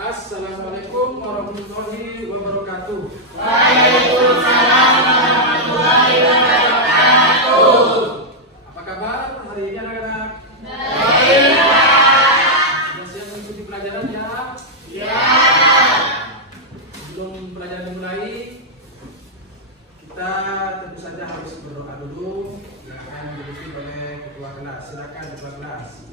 Assalamualaikum warahmatullahi wabarakatuh. Waalaikumsalam warahmatullahi wabarakatuh. Apa kabar hari ini anak-anak? Baik, Pak. Sudah siap mengikuti pelajaran ya? Ya. Sebelum pelajaran dimulai, kita tentu saja harus berdoa dulu yang akan dipimpin oleh ketua kelas. Silakan ketua kelas.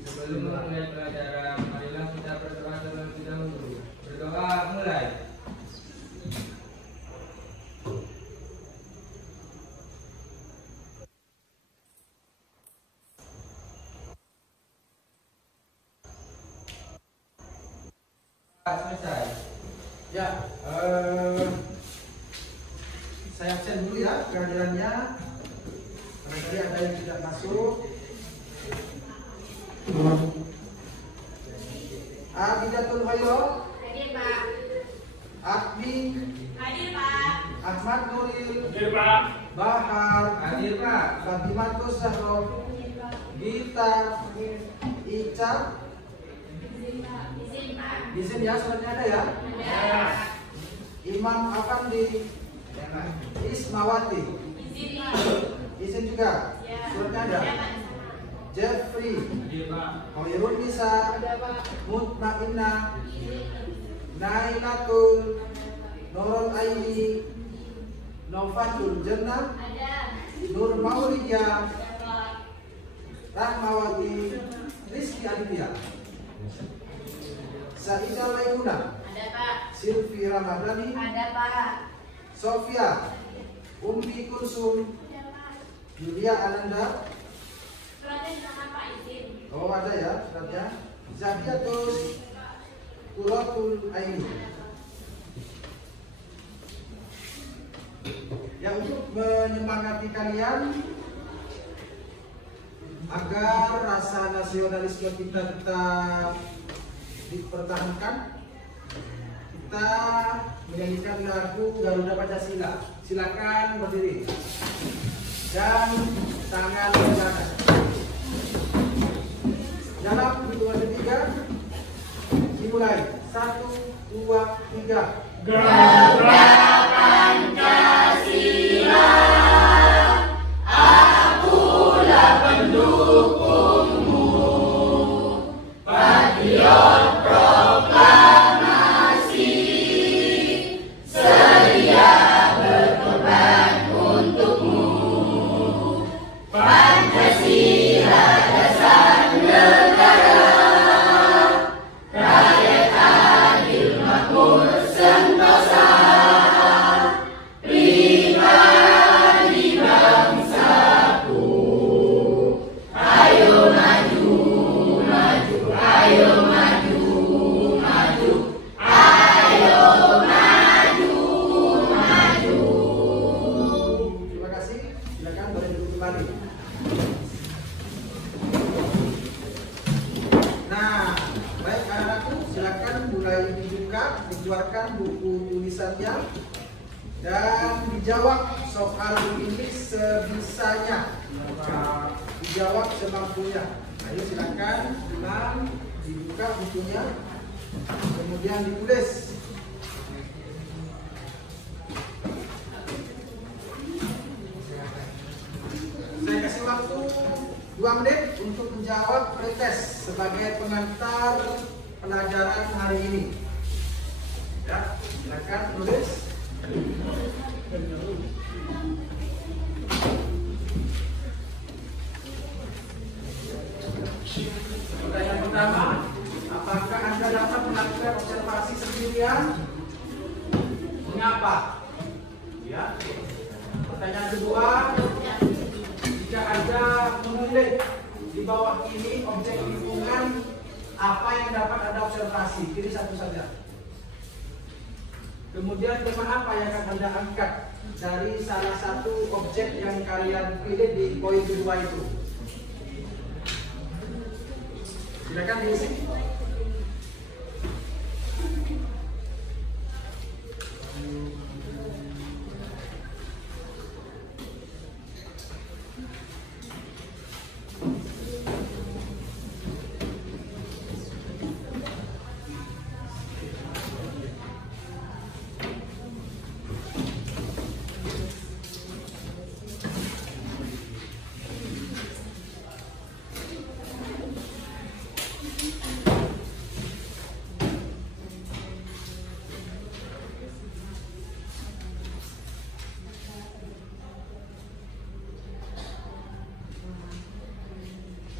Sebelum memulai pelajaran, marilah kita berdoa terlebih dahulu. Berdoa mulai. Selesai. Ya, saya absen dulu ya kehadirannya. Barangkali ada yang tidak masuk. Abidatul Khairul Hadir, Pak. Akmi Hadir, Pak. Ahmad Nuril Hadir, Pak. Bahar Hadir, Pak. Fatimah Zahra Gita Ica. Izin, Pak. Izin ya, suratnya ada ya. Ada. Imam Afandi Ismawati. Izin, Pak. Izin juga. Ya. Suratnya ada. Ada, Pak. Jeffrey Hadir, Pak. Khairun Nisa Ada, Pak. Mutmainah Izin. Nailatul Nurul Aini Novatul Jannah Ada. Nur Maulidya Ada, Pak. Rahmawati Rizky Aditya Saidah Maimuna Ada, Pak. Silvi Ramadhani Ada, Pak. Sofia Ummi Kulsum Ada, Pak. Yulia Ananda. Suratnya di tangan, Pak. Izin. Oh ada ya suratnya. Zakiatus Quratul Aini. Ya, untuk menyemangati kalian agar rasa nasionalisme kita tetap dipertahankan, kita menyanyikan lagu Garuda Pancasila. Silakan berdiri dan tangan berjalan. Dalam hitungan ketiga dimulai. 1, 2, 3. Garuda Pancasila, akulah pendukungmu, patriot proklamasi, sedia berkorban untukmu. Pancasila dasar negara, rakyat adil makmur sentosa, pribadi bangsaku. Ayo maju, maju, ayo maju, maju, ayo maju, maju. Terima kasih. Silakan boleh duduk kembali. Nah, baik anak-anakku, silakan mulai dibuka, dikeluarkan buku tulisannya dan dijawab soal ini sebisanya. Dijawab semampunya. Ayo silakan ulang, dibuka bukunya, kemudian ditulis. Saya kasih waktu 2 menit untuk menjawab pretest sebagai pengantar pelajaran hari ini. Ya, silakan tulis. Pertanyaan pertama, apakah Anda dapat melakukan observasi sendirian? Mengapa? Ya. Pertanyaan kedua, jika Anda memilih di bawah ini objek lingkungan, apa yang dapat Anda observasi? Pilih satu saja. Kemudian tema apa yang akan Anda angkat dari salah satu objek yang kalian pilih di poin kedua itu? Silakan diisi.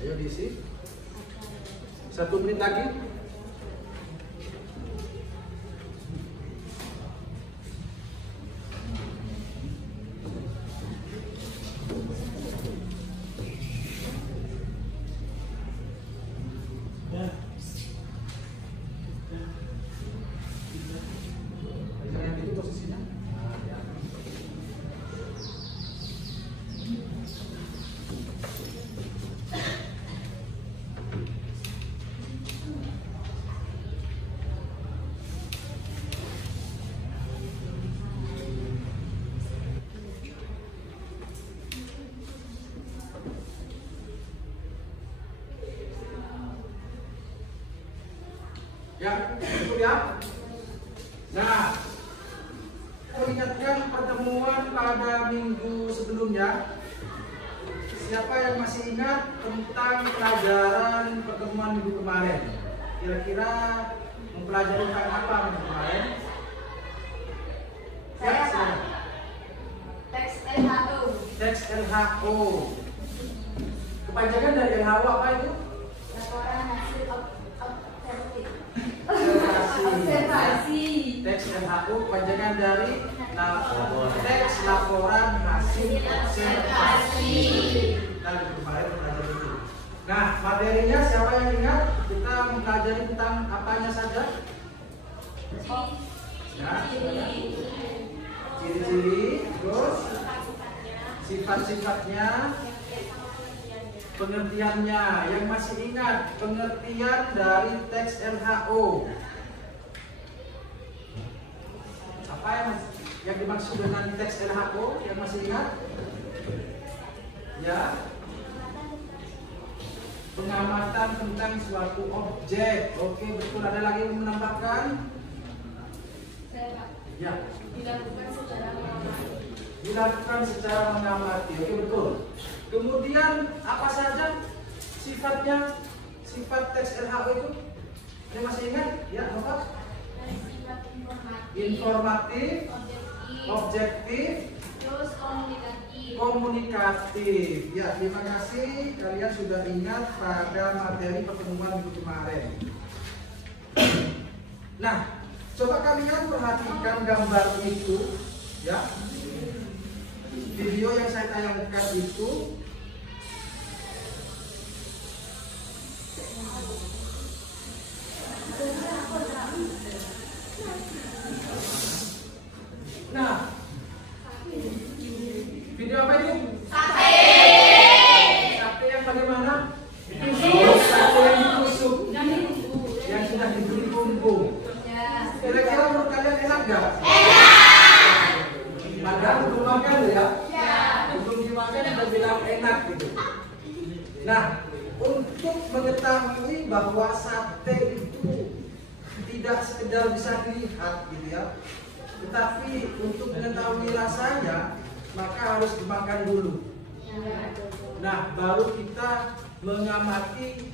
Ayo diisi. 1 menit lagi. Yang itu posisinya. Ya, cukup ya. Nah, mengingatkan pertemuan pada minggu sebelumnya. Siapa yang masih ingat tentang pelajaran pertemuan minggu kemarin? Kira-kira mempelajari tentang apa minggu kemarin? Ya, Saya, Pak. silakan. Teks LHO. Teks LHO. Kepanjangan dari LHO apa itu? Laporan hasil Observasi. Teks LHO kepanjangan dari teks laporan hasil observasi. Nah, kemarin pelajari itu. Nah, materinya siapa yang ingat? Kita mempelajari tentang apanya saja? Ya, ciri-ciri, terus sifat-sifatnya, pengertiannya. Yang masih ingat pengertian dari teks LHO? Apa yang dimaksud dengan teks LHO? Yang masih ingat? Ya, pengamatan tentang suatu objek. Oke, betul. Ada lagi yang menambahkan? Ya, Dilakukan secara mengamati. dilakukan secara mengamati. Oke, betul. Kemudian apa saja sifatnya? Sifat teks LHO itu? Yang masih ingat? Ya, apa? Sifat Informatif, objektif, objektif, terus komunikatif. komunikatif. Ya, terima kasih kalian sudah ingat pada materi pertemuan minggu kemarin. Nah, coba kalian perhatikan gambar itu, ya. Video yang saya tayangkan itu. Nah, video apa ini? Sate. Sate yang bagaimana? Ditusuk. Sate yang ditusuk, yang sudah diberi bumbu. Ya. Kira-kira menurut kalian enak nggak? Padahal belum makan ya? Belum dimakan udah bilang enak gitu. Nah, untuk mengetahui bahwa sate itu tidak sekedar bisa dilihat gitu ya, tetapi untuk mengetahui rasanya maka harus dimakan dulu. Nah, baru kita mengamati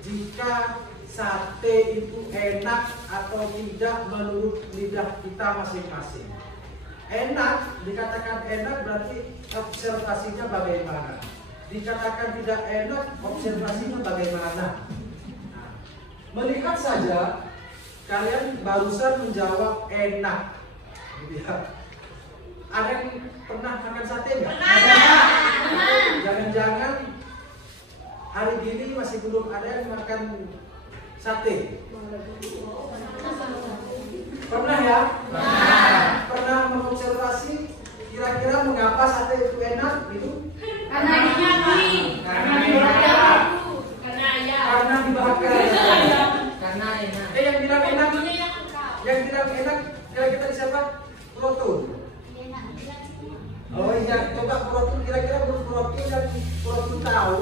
jika sate itu enak atau tidak menurut lidah kita masing-masing. Enak, dikatakan enak berarti observasinya bagaimana? Dikatakan tidak enak, observasinya bagaimana? Nah, melihat saja kalian barusan menjawab enak. Gitu ya. Ada yang pernah makan sate nggak? Jangan-jangan hari ini masih belum ada yang makan sate. Pernah ya? Pernah mengobservasi kira-kira mengapa sate itu enak gitu? Karena daging. Karena dibakar. Karena ayam. Karena dibakar. Karena enak. Yang bilang enak, kira-kira siapa? Protein. Oh iya, coba protein, kira-kira menurut protein dan protein tahu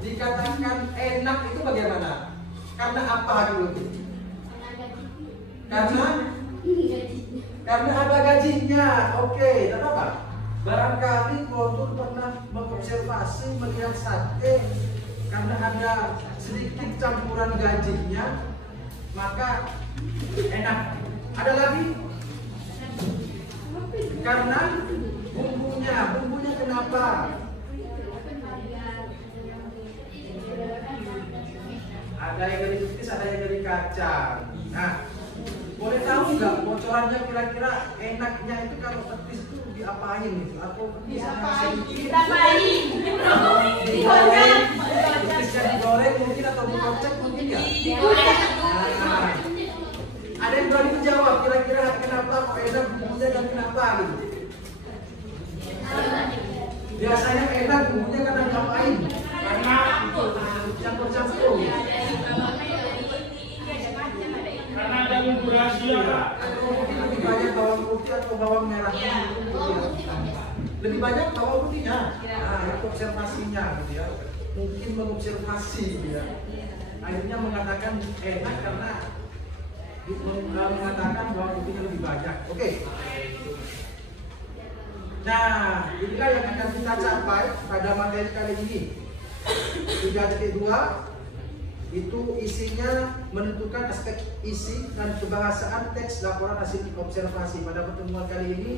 dikatakan enak itu bagaimana? Karena apa dulu? Karena ada gajinya. Oke, dan apa? Barangkali protein pernah mengobservasi melihat sate karena ada sedikit campuran gajinya, maka enak. Ada lagi? Karena bumbunya kenapa? kacang. Nah, boleh tahu nggak bocorannya kira-kira enaknya itu kalau petis itu diapain gitu? Atau petis Diapain? digoreng, petisnya digoreng mungkin atau dikocek mungkin ya? Nah, ada yang berani menjawab kira-kira kenapa kok enak bumbunya dan kenapa gitu? Biasanya enak bumbunya karena diapain? Karena campur-campur. Karena ada bumbu rahasia, Pak. Atau mungkin lebih banyak bawang putih atau bawang merah. Lebih banyak bawang putihnya. Nah, itu observasinya gitu ya. Mungkin mengobservasi gitu ya. Akhirnya mengatakan enak karena mengatakan bawang putihnya lebih banyak. Oke. Nah, inilah yang akan kita capai pada materi kali ini. 3.2 itu isinya menentukan aspek isi dan kebahasaan teks laporan hasil observasi. Pada pertemuan kali ini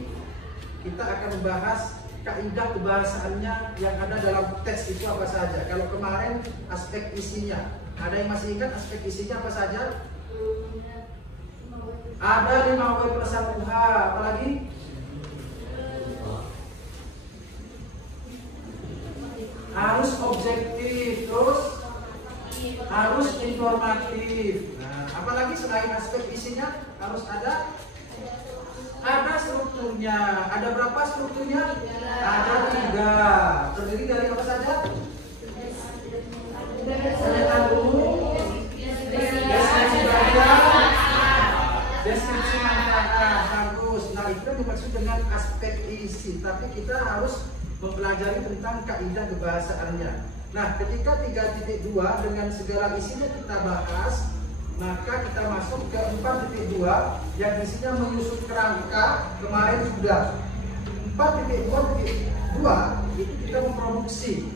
kita akan membahas kaidah kebahasaannya yang ada dalam teks itu apa saja. Kalau kemarin aspek isinya, ada yang masih ingat aspek isinya apa saja? Ada 5W+1H, apalagi? Harus objektif, terus harus informatif. Nah, apalagi selain aspek isinya harus ada strukturnya. Ada berapa strukturnya? Ada 3. Terdiri dari apa saja? Pernyataan umum, deskripsi bagian, deskripsi masyarakat. Bagus. Nah, itu dimaksud dengan aspek isi. Tapi kita harus mempelajari tentang kaidah kebahasaannya. Nah, ketika 3.2 dengan segala isinya kita bahas, maka kita masuk ke 4.2 yang isinya menyusun kerangka. Kemarin sudah 4.2 itu kita memproduksi.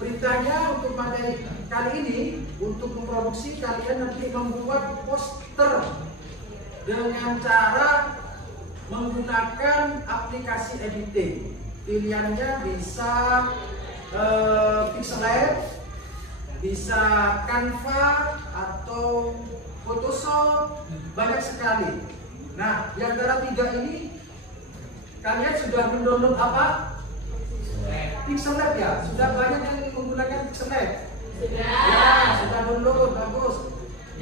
Beritanya untuk materi kali ini, untuk memproduksi kalian nanti membuat poster dengan cara menggunakan aplikasi editing. Pilihannya bisa Pixelab, bisa Canva atau Photoshop, banyak sekali. Nah, di antara 3 ini kalian sudah mendownload apa? Pixelab ya? Sudah banyak yang menggunakan Pixelab? Ya, sudah download, bagus.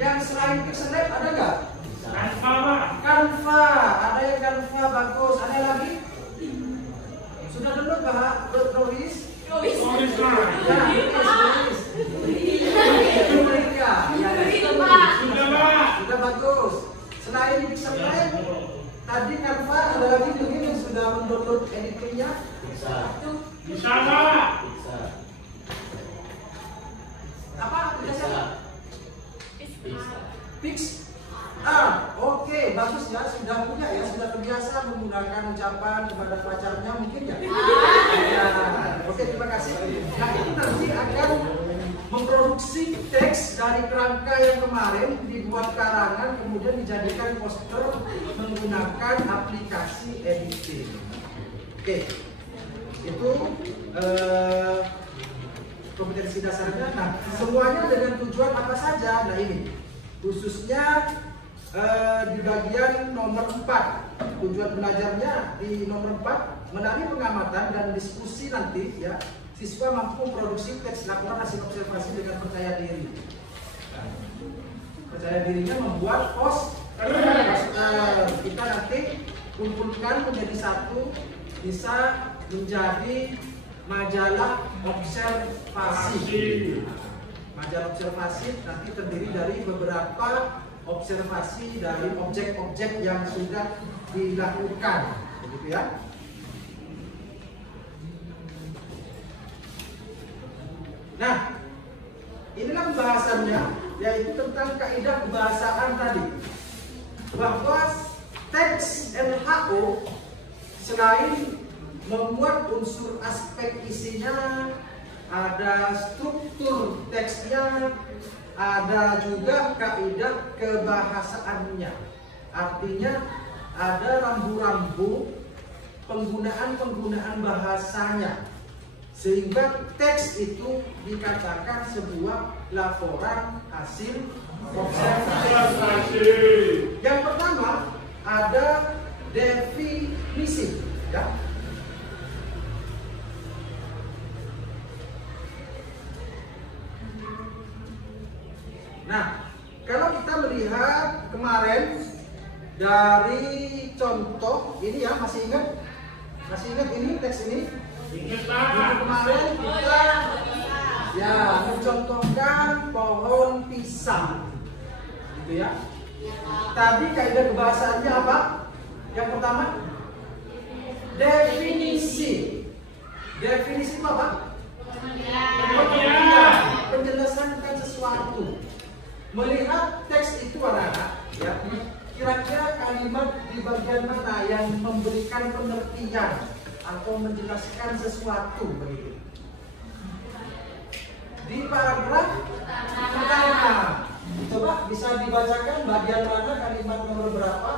Yang selain Pixelab ada nggak? Canva, Pak. Canva, ada yang Canva, bagus. Ada lagi? Sudah download Pak? Tulis? Tulis, Pak. Ya, tulis. Sudah, Pak. Sudah bagus. Selain Pixelab, tadi Canva ada lagi mungkin yang sudah mendownload editingnya? Bisa, Pak. Apa? Pix. Oke, bagus ya. Sudah punya ya, sudah terbiasa menggunakan ucapan kepada pacarnya mungkin ya. Oke, terima kasih. Nah, itu nanti akan memproduksi teks dari kerangka yang kemarin, dibuat karangan, kemudian dijadikan poster menggunakan aplikasi editing. Oke, itu kompetensi dasarnya. Nah, semuanya dengan tujuan apa saja? Nah, ini khususnya di bagian nomor 4, tujuan belajarnya di nomor 4, menarik pengamatan dan diskusi nanti ya. Siswa mampu memproduksi teks laporan hasil observasi dengan percaya diri. Percaya dirinya membuat poster. Kita nanti kumpulkan menjadi satu, bisa menjadi majalah observasi. Majalah observasi nanti terdiri dari beberapa observasi dari objek-objek yang sudah dilakukan, begitu ya. Nah, inilah pembahasannya, yaitu tentang kaidah kebahasaan tadi, bahwa teks LHO selain memuat unsur aspek isinya, ada struktur teksnya, ada juga kaidah kebahasaannya. Artinya ada rambu-rambu penggunaan bahasanya. Sehingga teks itu dikatakan sebuah laporan hasil observasi. Yang pertama ada definisi, ya. Nah, kalau kita melihat kemarin dari contoh ini ya, masih ingat ini teks ini? Ingat, Minggu Pak. kemarin kita ya mencontohkan pohon pisang, gitu ya. Tadi kaidah kebahasaannya apa? Yang pertama definisi. Definisi itu apa? Penjelasan tentang sesuatu. Melihat teks itu anak-anak, ya. Kira-kira kalimat di bagian mana yang memberikan pengertian atau menjelaskan sesuatu begitu? Di paragraf pertama. Coba bisa dibacakan bagian mana, kalimat nomor berapa?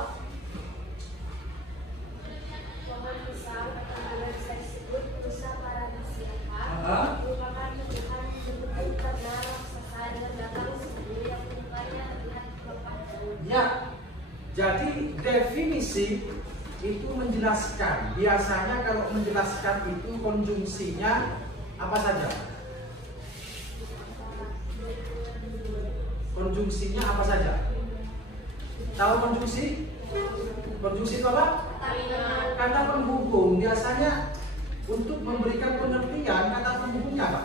Pohon pisang atau bisa disebut rusa para siapa merupakan tumbuhan bentuk karena raksasa dengan batang sendiri yang mukanya terlihat lepas. Ya. Jadi definisi itu menjelaskan. Biasanya kalau menjelaskan itu konjungsinya apa saja? Konjungsinya apa saja? Tahu konjungsi? Konjungsi itu apa? Kata penghubung. Biasanya untuk memberikan pengertian kata penghubungnya apa?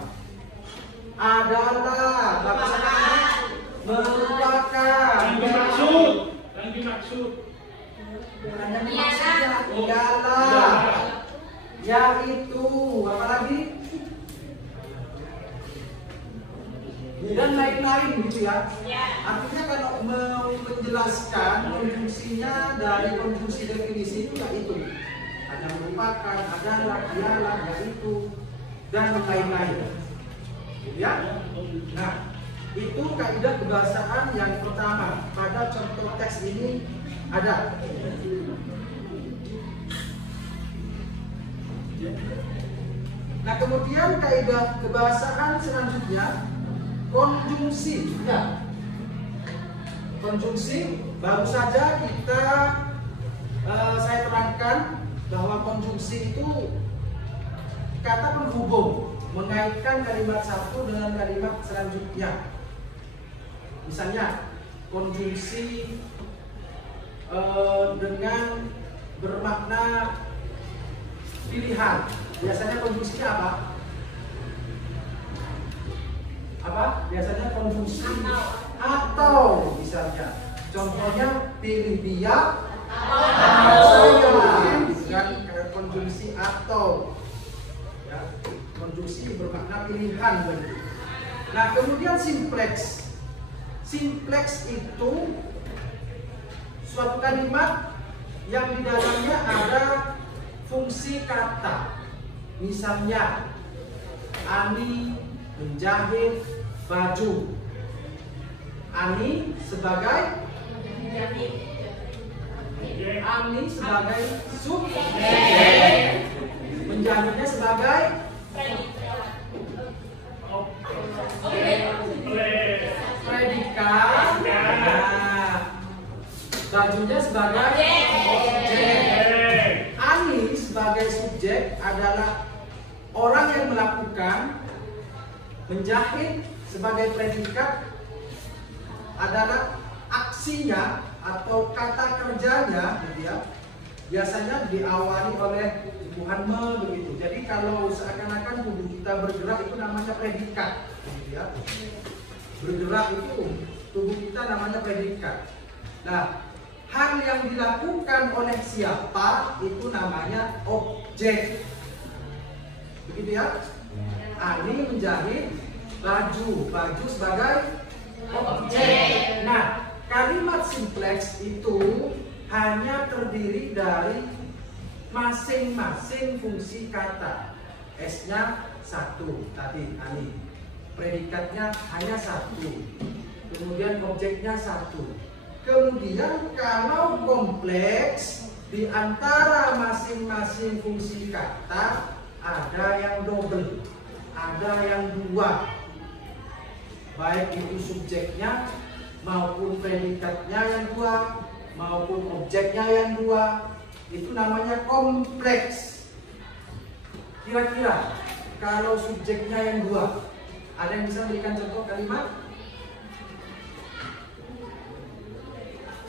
Adalah, merupakan, Yang dimaksud. bukan yang maksudnya, ialah, yaitu, apa lagi? Dan lain-lain gitu ya. Artinya kalau mau menjelaskan konjungsinya dari konjungsi definisi itu yaitu, ada merupakan, adalah, ialah, yaitu, dan lain-lain. Gitu ya. Nah, itu kaidah kebahasaan yang pertama. Pada contoh teks ini ada. Nah, kemudian kaidah kebahasaan selanjutnya konjungsi. Ya. Konjungsi baru saja kita saya terangkan bahwa konjungsi itu kata penghubung mengaitkan kalimat satu dengan kalimat selanjutnya. Misalnya konjungsi dengan bermakna pilihan. Biasanya konjungsinya apa? Apa? Biasanya konjungsi atau misalnya. Contohnya pilih dia atau saya. Dengan konjungsi atau. Ya, konjungsi bermakna pilihan begitu. Nah, kemudian simplex. Simplex itu suatu kalimat yang di dalamnya ada fungsi kata. Misalnya, Ani menjahit baju. Ani sebagai subjek. Menjahitnya sebagai predikat. Nah, bajunya sebagai objek. Ani sebagai subjek adalah orang yang melakukan. Menjahit sebagai predikat adalah aksinya atau kata kerjanya, gitu ya. Biasanya diawali oleh hubungan me begitu. Jadi kalau seakan-akan tubuh kita bergerak itu namanya predikat, gitu ya. Bergerak itu tubuh kita namanya predikat. Nah, hal yang dilakukan oleh siapa itu namanya objek. Begitu ya. Ani menjahit baju sebagai objek. Nah, kalimat simplex itu hanya terdiri dari masing-masing fungsi kata. S-nya 1 tadi Ani. Predikatnya hanya 1. Kemudian objeknya 1. Kemudian kalau kompleks di antara masing-masing fungsi kata ada yang double, ada yang dua. Baik itu subjeknya maupun predikatnya yang dua, maupun objeknya yang dua. Itu namanya kompleks. Kira-kira kalau subjeknya yang dua, ada yang bisa memberikan contoh kalimat?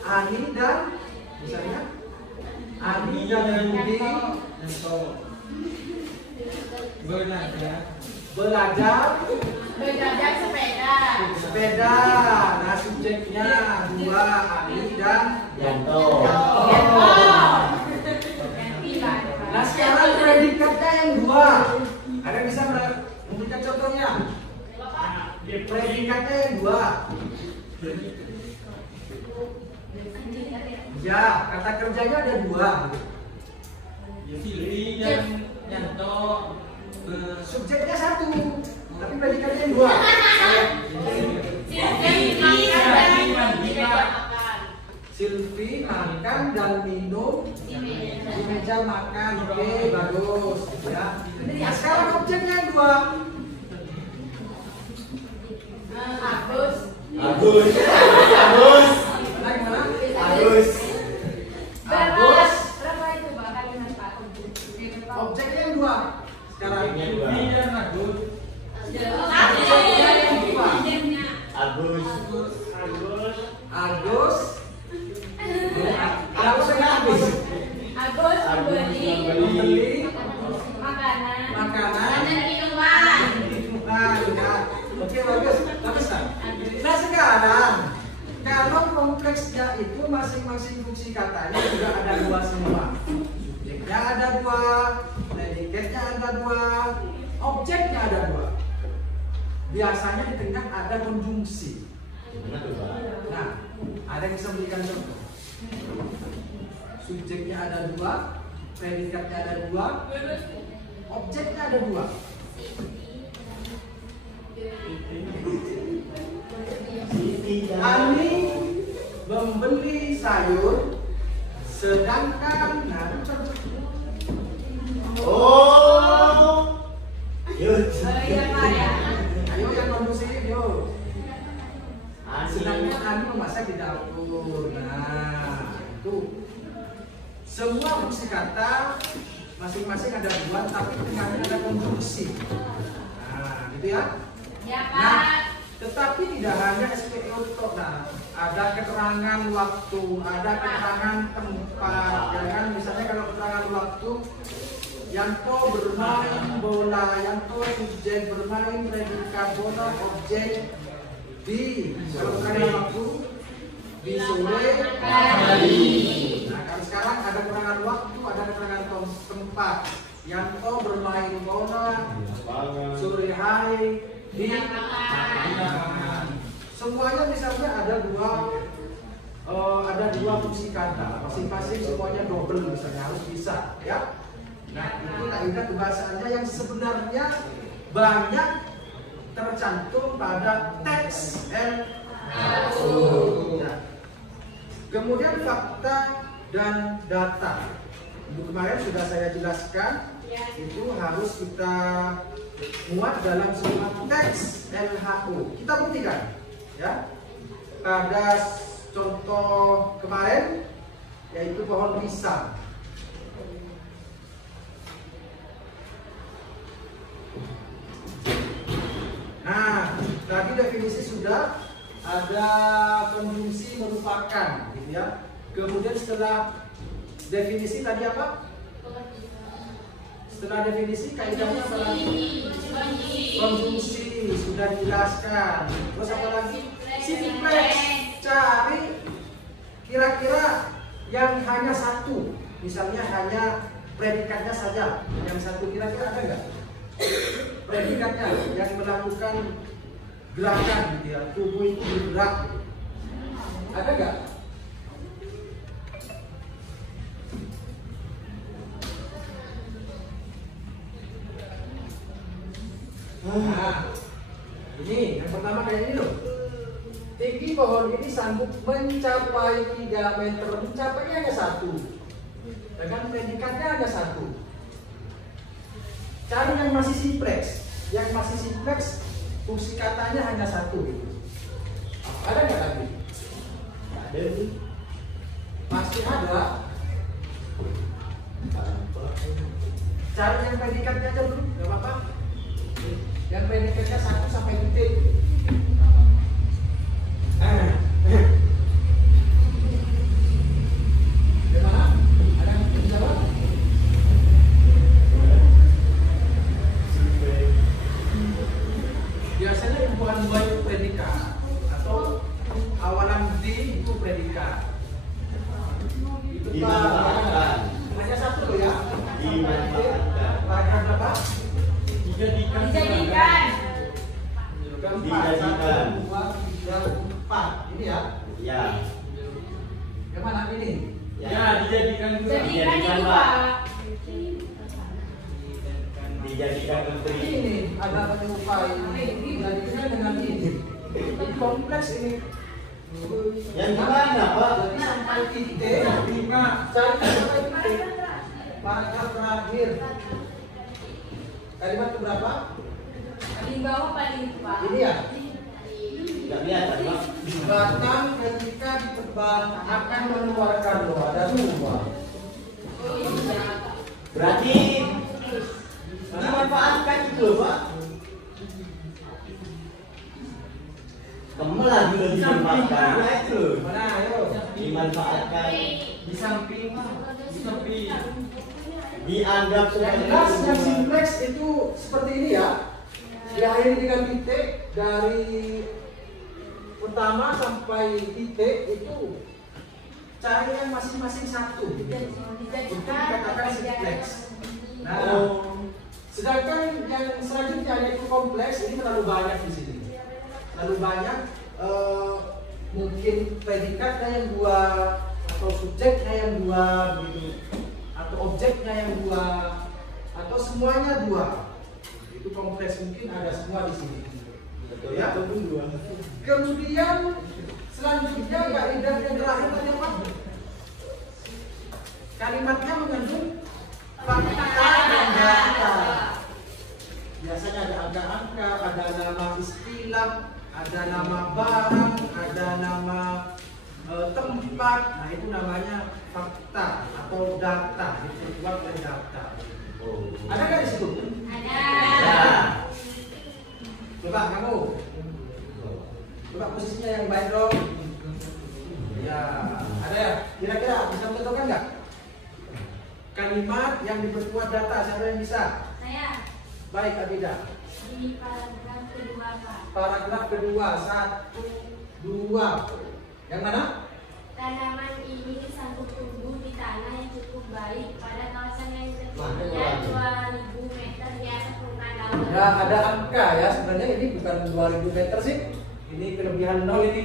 Ani dan misalnya Ani dan Budi belajar sepeda. Nah subjeknya dua, Ani dan Yanto. Nah sekarang predikatnya yang dua. Ada yang bisa memberikan contohnya? Predikatnya yang dua. Ya, kata kerjanya ada dua. Silvi dan Yanto. Subjeknya satu, tapi predikatnya yang dua. Silvi makan dan minum di meja makan. Oke, bagus. Ya. Nah, sekarang objeknya yang dua. Agus. Nah, gimana? Agus. Agus. Berapa itu Pak kalimat Pak? Objeknya yang dua. Sekarang Silvi dan Agus. objeknya yang dua. Agus. Agus. Agus yang habis. Agus Membeli makanan makanan. minuman. Nah, ya. Oke, bagus. Bagus kan? Nah sekarang kalau kompleksnya itu masing-masing fungsi katanya juga ada dua semua. Subjeknya ada dua, predikatnya ada dua, objeknya ada dua. Biasanya di tengah ada konjungsi. Nah, ada yang bisa berikan contoh. Subjeknya ada dua, predikatnya ada dua, objeknya ada dua. Ani membeli sayur, sedangkan Oh. Yuk. ayo yang kondusif yuk. Sedangkan Ani. Ani memasak di dapur. Nah, itu semua fungsi kata masing-masing ada dua, tapi tengahnya ada konjungsi. Nah, gitu ya. Ya Nah, Pak. tetapi tidak hanya SPO tok. Nah, ada keterangan waktu, ada keterangan tempat. Ya kan, misalnya kalau keterangan waktu, Yanto bermain bola, Yanto subjek bermain predikat bola objek di. Kalau keterangan waktu di sore hari. Nah, kalau sekarang ada keterangan waktu, ada keterangan tempat. Yanto bermain bola sore hari di semuanya misalnya ada dua fungsi kata, masing-masing semuanya double misalnya harus bisa ya. Nah itu kaidah kebahasaannya yang sebenarnya banyak tercantum pada teks LHO. Nah, kemudian fakta dan data. Untuk kemarin sudah saya jelaskan, itu harus kita muat dalam semua teks LHO. Kita buktikan, ya. Pada contoh kemarin, yaitu pohon pisang. Nah, tadi definisi sudah ada konjungsi merupakan, gitu ya. Kemudian setelah definisi tadi apa? Setelah definisi kaidahnya apa lagi? Konjungsi sudah dijelaskan. Terus apa lagi? Simplex. Cari kira-kira yang hanya satu. Misalnya hanya predikatnya saja. Yang satu kira-kira ada nggak? Predikatnya yang melakukan gerakan, gitu ya. Tubuh itu bergerak. Ada nggak? Nah, ini yang pertama kayak ini loh. Tinggi pohon ini sanggup mencapai 3 meter. Mencapainya hanya satu. Dengan predikatnya hanya satu. Cari yang masih simplex. Yang masih simplex fungsi katanya hanya satu. Ada nggak lagi? Ada nih. Masih ada. Cari yang predikatnya aja dulu, nggak apa-apa. Yang predikatnya 1 sampai titik. Gimana? Ada yang bisa jawab? Biasanya hubungan buah itu predikat atau awalan D itu predikat. Itu Dimanfaatkan. hanya satu loh ya. Dimanfaatkan. Paragraf berapa? Dijadikan. Dijadikan. Keempat. Dijadikan. 1, 2, 3, 4. Ini ya. Ya. Yang mana ini? Ya, dijadikan juga. Jadikan itu Pak. Pak. Dijadikan menteri. Ini ada menyupai ini jadikan dengan ini. Ini kompleks ini. Yang gimana, Pak? Jadi sampai titik 5. Cari sampai titik. Paragraf terakhir. Kalimat keberapa? Paling bawah paling itu Pak. Ini ya. Nggak kelihatan, Pak. Batang ketika ditebang akan mengeluarkan loh. Ada 2. Berarti dimanfaatkan itu loh, Pak. Kamu lagi udah dimanfaatkan. Ya itu. Mana ayo? Dimanfaatkan. Di samping. Dianggap Yang sebagai jelas yang simplex itu seperti ini ya. Diakhiri dengan titik dari pertama sampai titik itu cari yang masing-masing satu. Itu dikatakan simplex. Nah, sedangkan yang selanjutnya yaitu kompleks ini terlalu banyak di sini. Terlalu banyak mungkin predikatnya yang 2 atau subjeknya yang 2 begitu. Atau objeknya yang 2 atau semuanya 2. Itu kompleks, mungkin ada semua di sini. Ya. Kemudian selanjutnya kaidah yang terakhir tadi apa? Kalimatnya mengandung fakta dan data. Biasanya ada angka-angka, ada nama istilah, ada nama barang, ada nama tempat. Nah itu namanya fakta atau data. Itu dibuat dari data. Ada nggak di situ? Ada. Coba kamu. Coba posisinya yang baik dong. Ya, ada ya? Kira-kira bisa menentukan nggak? Kalimat yang diperkuat data, siapa yang bisa? Saya Baik, Abida. di paragraf kedua Pak. Paragraf kedua, 1, 2. Yang mana? Tanaman ini sanggup tumbuh di tanah yang cukup baik pada kawasan yang Waduh. tersedia 2000 meter di atas permukaan laut. Ya, ada angka ya. Sebenarnya ini bukan 2000 meter sih. Ini kelebihan 0 ini.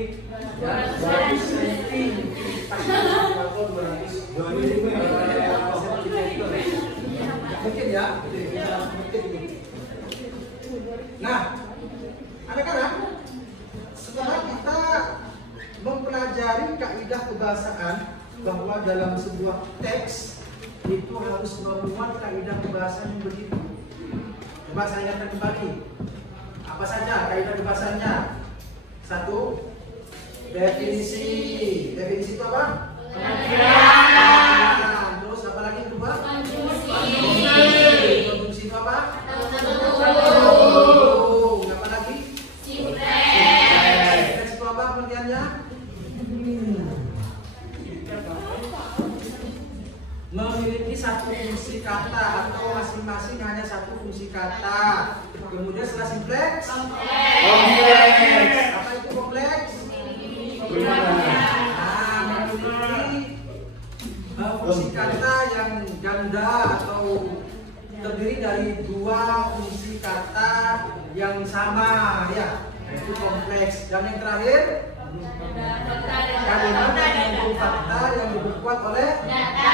Ya, 200 cm. Mungkin ya. Nah, anak-anak, setelah kita mempelajari kaidah kebahasaan bahwa dalam sebuah teks itu harus memuat kaidah kebahasaan yang begitu. Coba saya ingatkan kembali. Apa saja kaidah kebahasaannya? 1. Definisi. Definisi itu apa? Pengertian. Terus apa lagi yang kedua? Konjungsi itu apa? Apa lagi? Simplex itu apa pengertiannya? Memiliki satu fungsi kata atau masing-masing hanya satu fungsi kata. Kemudian setelah simplex, kompleks. Apa itu kompleks? Nah, memiliki fungsi kata yang ganda atau terdiri dari 2 fungsi kata yang sama, ya. Itu kompleks. Dan yang terakhir, kalimat yang mengandung fakta yang diperkuat oleh data.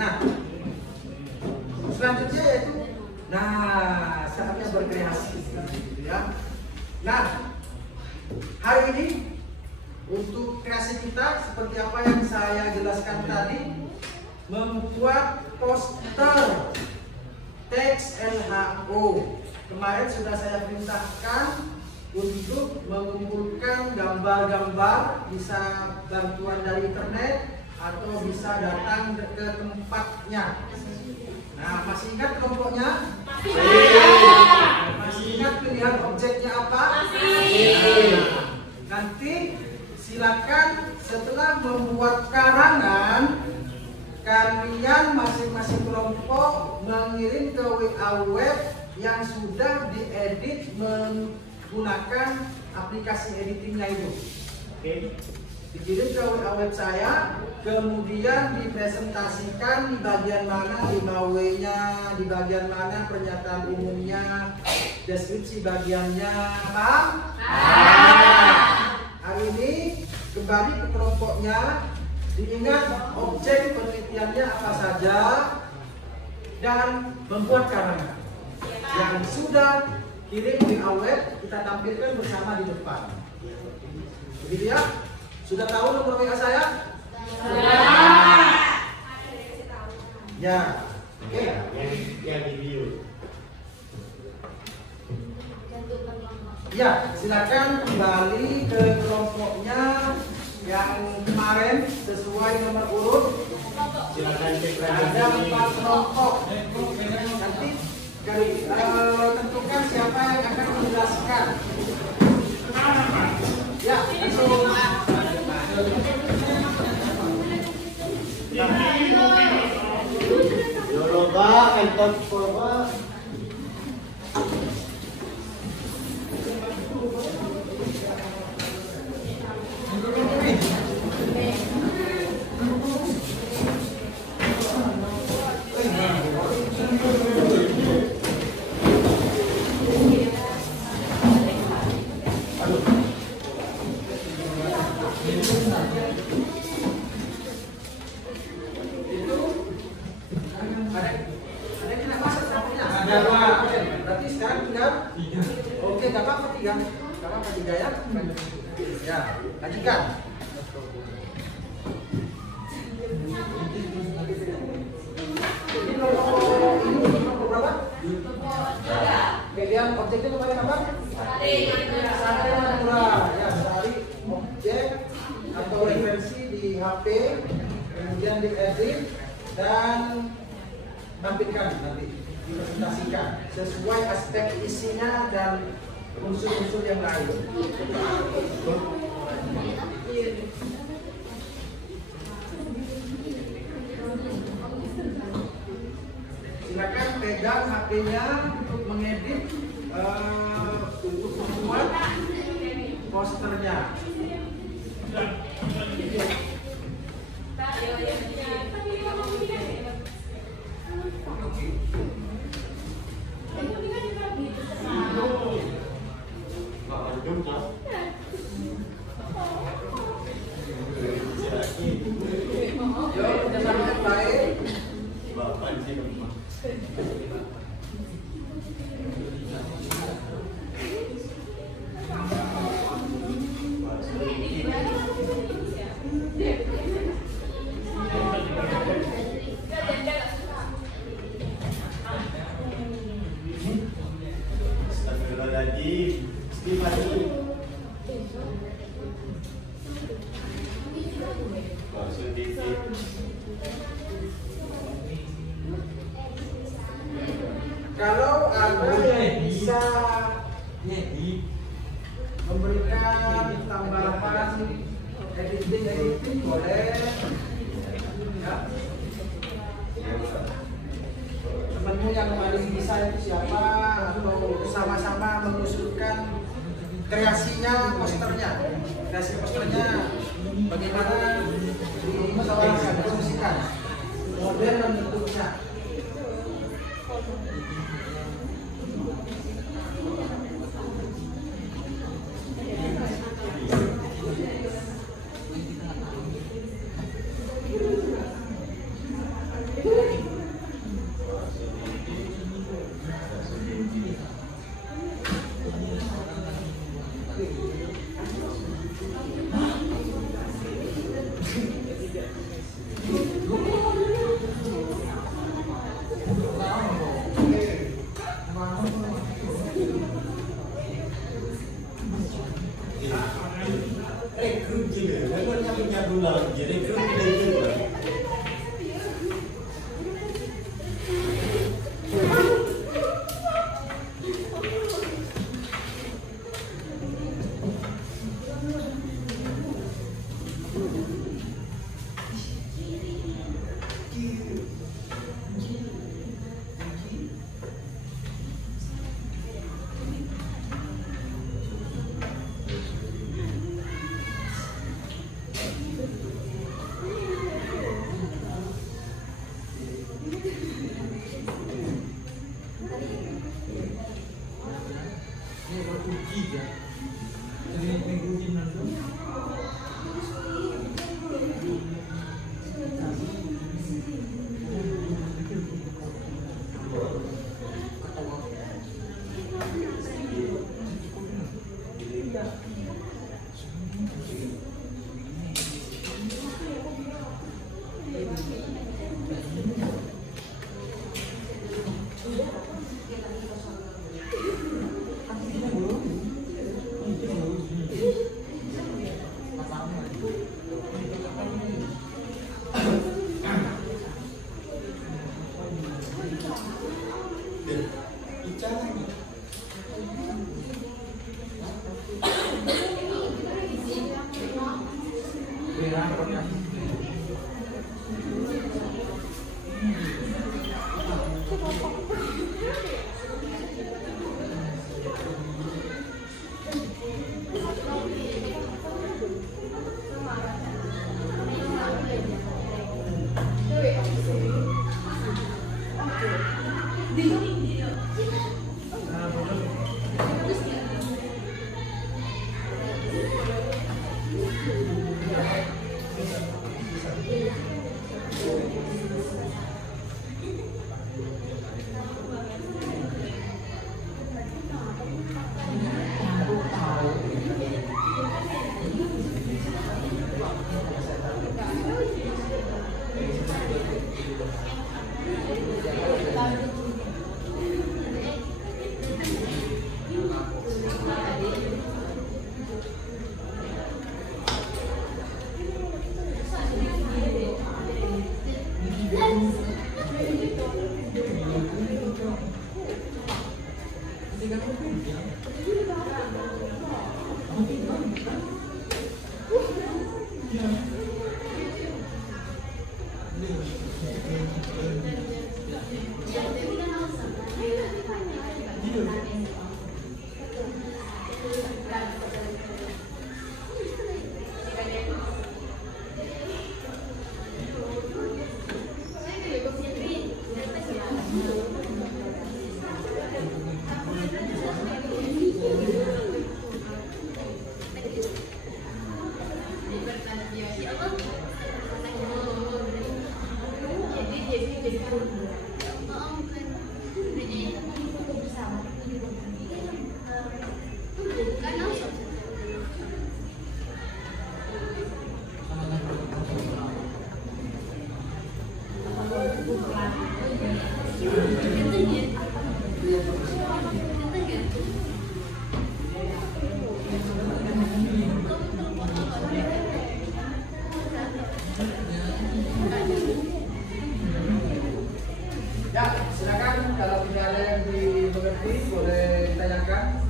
Nah, selanjutnya yaitu, saatnya berkreasi, gitu ya. Nah, hari ini untuk kreasi kita seperti apa yang saya jelaskan tadi, membuat poster teks LHO. Kemarin sudah saya perintahkan untuk mengumpulkan gambar-gambar, bisa bantuan dari internet atau bisa datang ke tempatnya. Nah, masih ingat kelompoknya? Masih ingat pilihan objeknya apa? Nanti silakan setelah membuat karangan, kalian masing-masing kelompok mengirim ke WA web yang sudah diedit menggunakan aplikasi editingnya itu. Oke. Dikirim ke WA web saya, kemudian dipresentasikan di bagian mana giveaway-nya, di bagian mana pernyataan umumnya, deskripsi bagiannya, paham? Hari ini kembali ke kelompoknya, diingat objek penelitiannya apa saja dan membuat karangan. Yang sudah kirim di web kita tampilkan bersama di depan. Begitu ya? Sudah tahu nomor WA saya? Ya. Oke. Yang di video. Ya, silakan kembali ke kelompoknya yang kemarin sesuai nomor urut. Silakan cek Ada 4 kelompok. Nanti tentukan siapa yang akan menjelaskan. Ya, langsung. Yoloba, entot forma. Berarti sekarang tinggal 3. Oke, gak apa-apa 3. Gak apa-apa 3 ya. Ya, lanjutkan. Ini nomor berapa? Pilihan objeknya kemarin apa? Sari Madura. Ya, cari objek atau referensi di HP, kemudian diedit dan tampilkan nanti, dipresentasikan sesuai aspek isinya dan unsur-unsur yang lain. Silakan pegang HP-nya untuk mengedit, untuk membuat posternya. Yo, kerjasamanya baik. Bapak di sini. Astagfirullahaladzim. Istighfar. Kalau ada yang bisa memberikan tambahan editing boleh ya. Temenmu yang paling bisa itu siapa, atau sama-sama mengusulkan kreasinya, posternya, kreasi posternya bagaimana dipromosikan, kemudian membentuknya. Ya, silakan kalau tidak ada yang dimengerti boleh ditanyakan.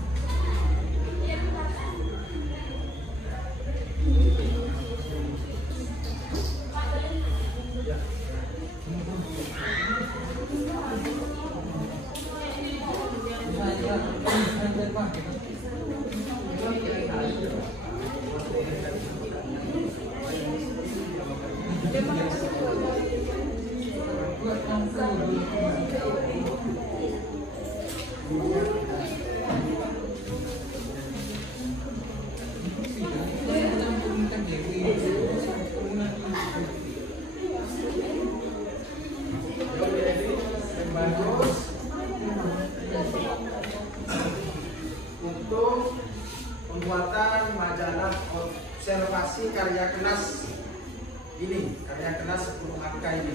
Bagus untuk pembuatan majalah observasi karya kelas ini, karya kelas 10 AK ini.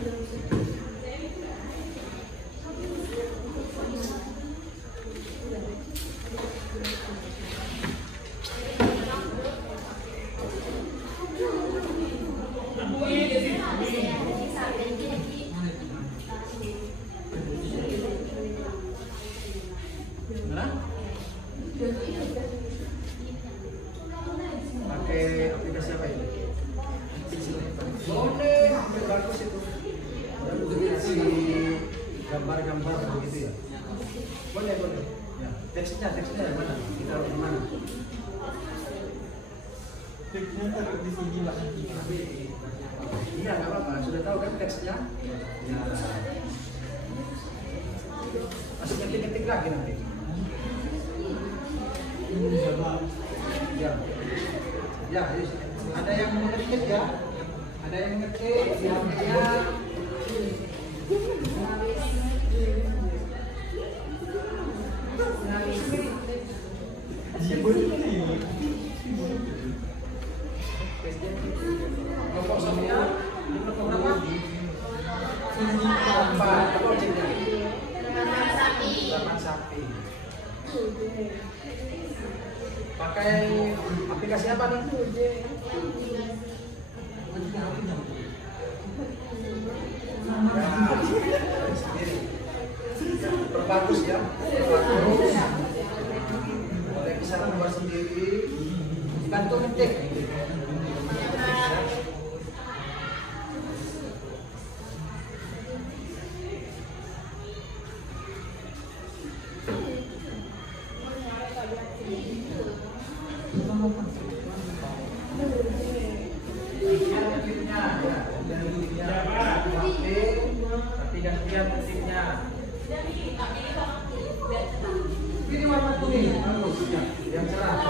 Pakai aplikasi apa ini? Boleh, bagus itu. Aplikasi gambar-gambar begitu ya. Boleh, boleh. Ya, teksnya yang mana? Kita taruh di mana? Teksnya taruh di sini lah. Iya, nggak apa-apa. Sudah tahu kan teksnya? Ya. Masih ketik-ketik lagi nanti. Ya, ya, ada yang mengetik ya, ada yang mengetik, ya. Kelompok Sonia, kelompok berapa? Empat. Apa objeknya? Taman sapi. Pakai aplikasi apa nih? Sendiri. Perbagus ya. Boleh bisa keluar sendiri. Bantu ngetik. Gantian ketiknya. Ini warna kuning, yang cerah.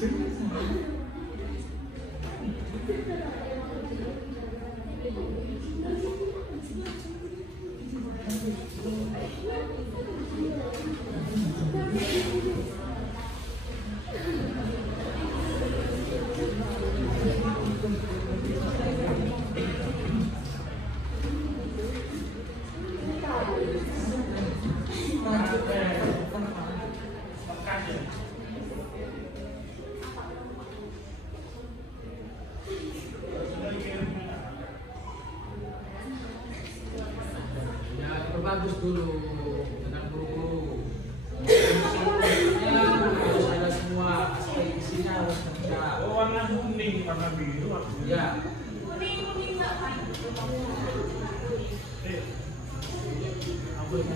Ya, perbagus dulu dengan guru-guru. Ya, harus ada semua aspek isinya harus lengkap. Oh, warna kuning, warna biru, warna biru. Ya, Eh, apa itu?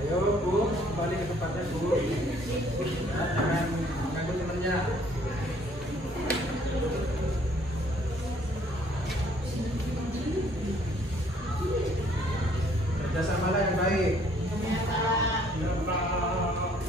Ayo Bu, kembali ke tempatnya Bu. Ya, jangan ganggu temannya. Kerjasamalah yang baik. Ya, Pak.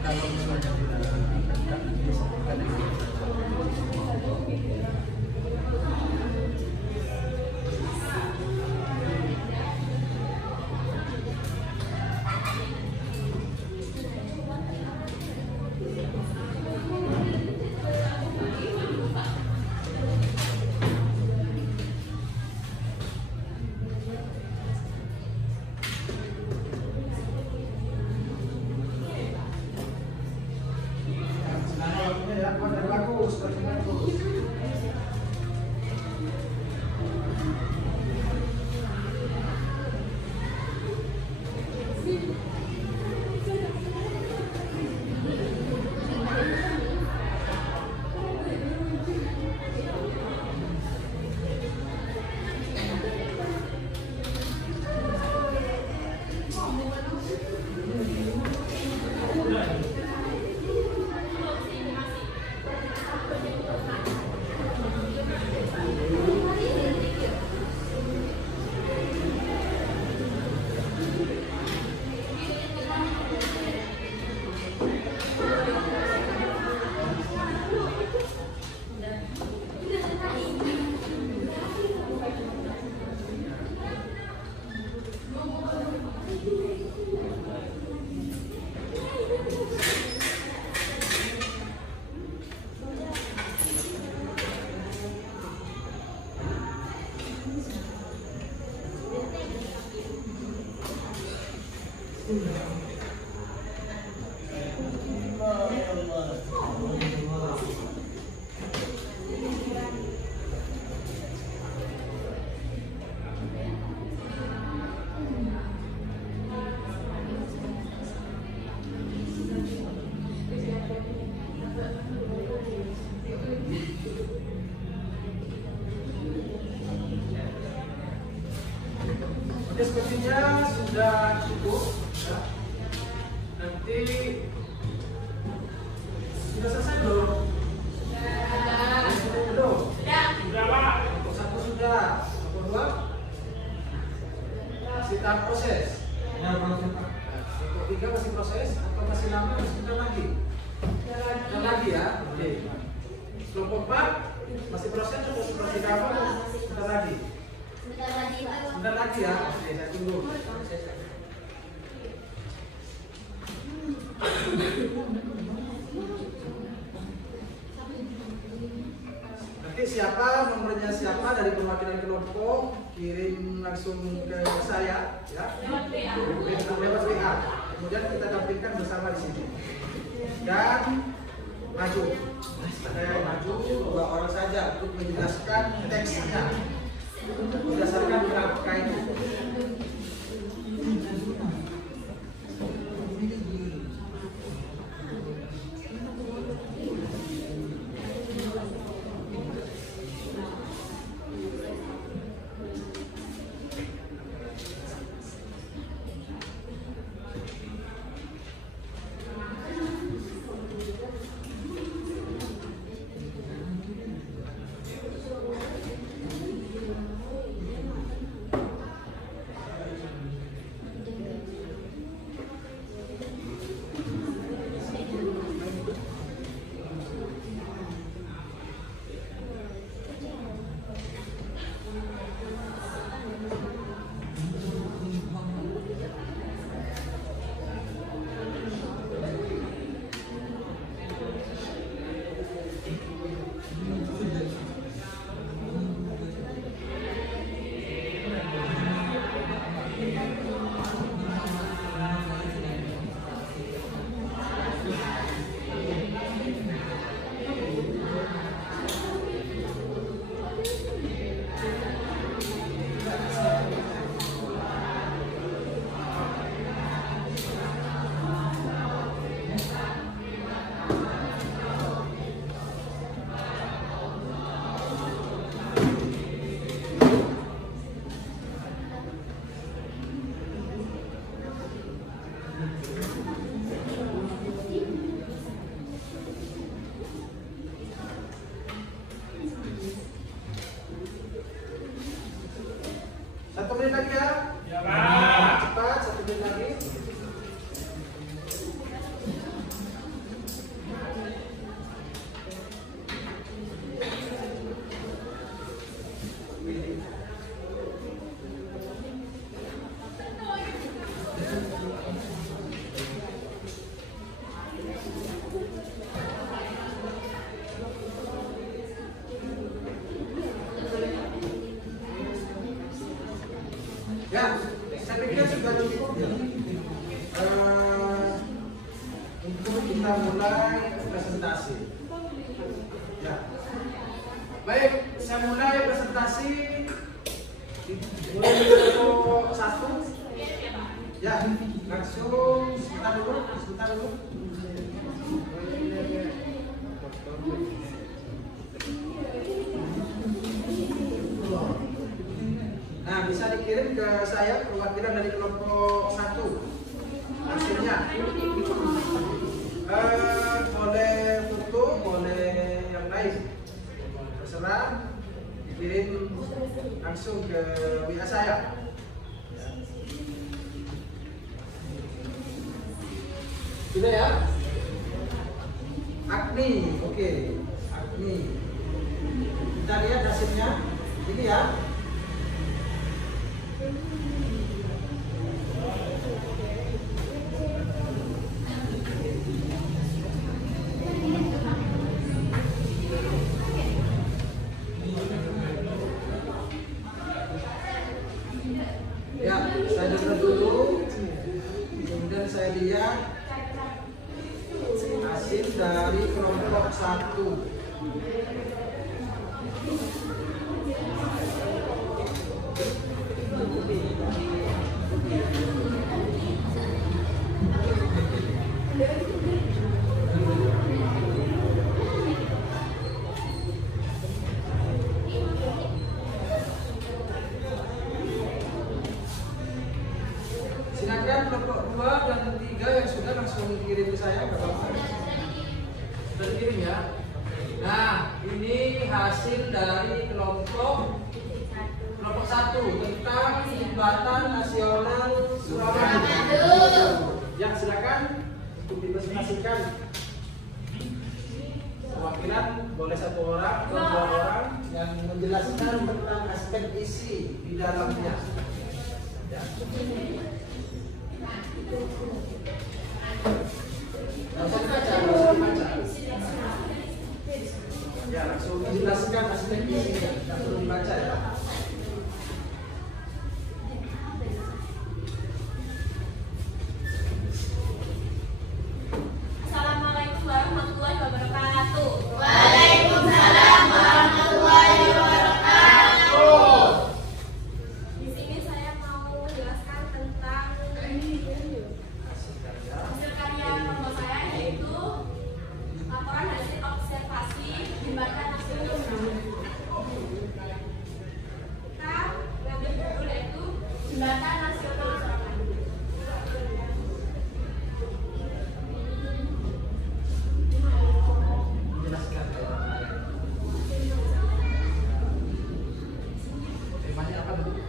Kalau misalnya tidak berangkat, bisa bukan ini. Ya, benar bagus, benar bagus. Oke, sepertinya sudah cukup. Ya. Nanti sudah selesai belum? Belum. Sudah Pak. Untuk satu sudah, untuk dua masih tahap proses. Ya, proses Pak. Untuk tiga masih proses atau masih lama masih sebentar lagi? Sebentar lagi ya. Oke. Kelompok 4 masih proses atau masih proses kamu? Sebentar lagi. Sebentar lagi ya. Oke, saya tunggu. Nanti siapa nomornya siapa dari perwakilan kelompok kirim langsung ke saya ya. Lewat WA. Kemudian kita tampilkan bersama di sini. Dan maju. Saya maju 2 orang saja untuk menjelaskan teksnya berdasarkan kerangka itu. Satu menit lagi ya. Ya Pak. Cepat, 1 menit lagi. Ya, saya pikir sudah cukup ya. Untuk kita mulai presentasi. Ya. Baik, saya mulai presentasi. Mulai dari kelompok 1. Ya, langsung sebentar dulu. Nah, bisa dikirim ke saya perwakilan dari kelompok 1 hasilnya. Boleh foto, boleh yang lain, terserah. Dikirim langsung ke WA saya. Sudah ya? Agni, oke. Agni. Kita lihat hasilnya. Ini ya. Ya, saya dengar dulu. 1. Silakan kelompok 2 dan 3 yang sudah langsung kirim ke saya, Bapak. Sudah kirim ya. Nah, ini hasil dari kelompok 1 tentang Jembatan Nasional Suramadu. Ya, silakan untuk dipresentasikan. Perwakilan boleh 1 orang atau 2 orang yang menjelaskan tentang aspek isi di dalamnya. Ya. Langsung baca, ya, langsung dijelaskan aspek isinya, tidak perlu dibaca ya. Assalamualaikum warahmatullahi wabarakatuh. Waalaikumsalam warahmatullahi wabarakatuh. Di sini saya mau menjelaskan tentang hasil karya kelompok saya, yaitu laporan hasil observasi Jembatan Nasional Suramadu. Kita ngambil judul yaitu Jembatan Nasional Suramadu. Jelaskan ya. Temanya apa dulu?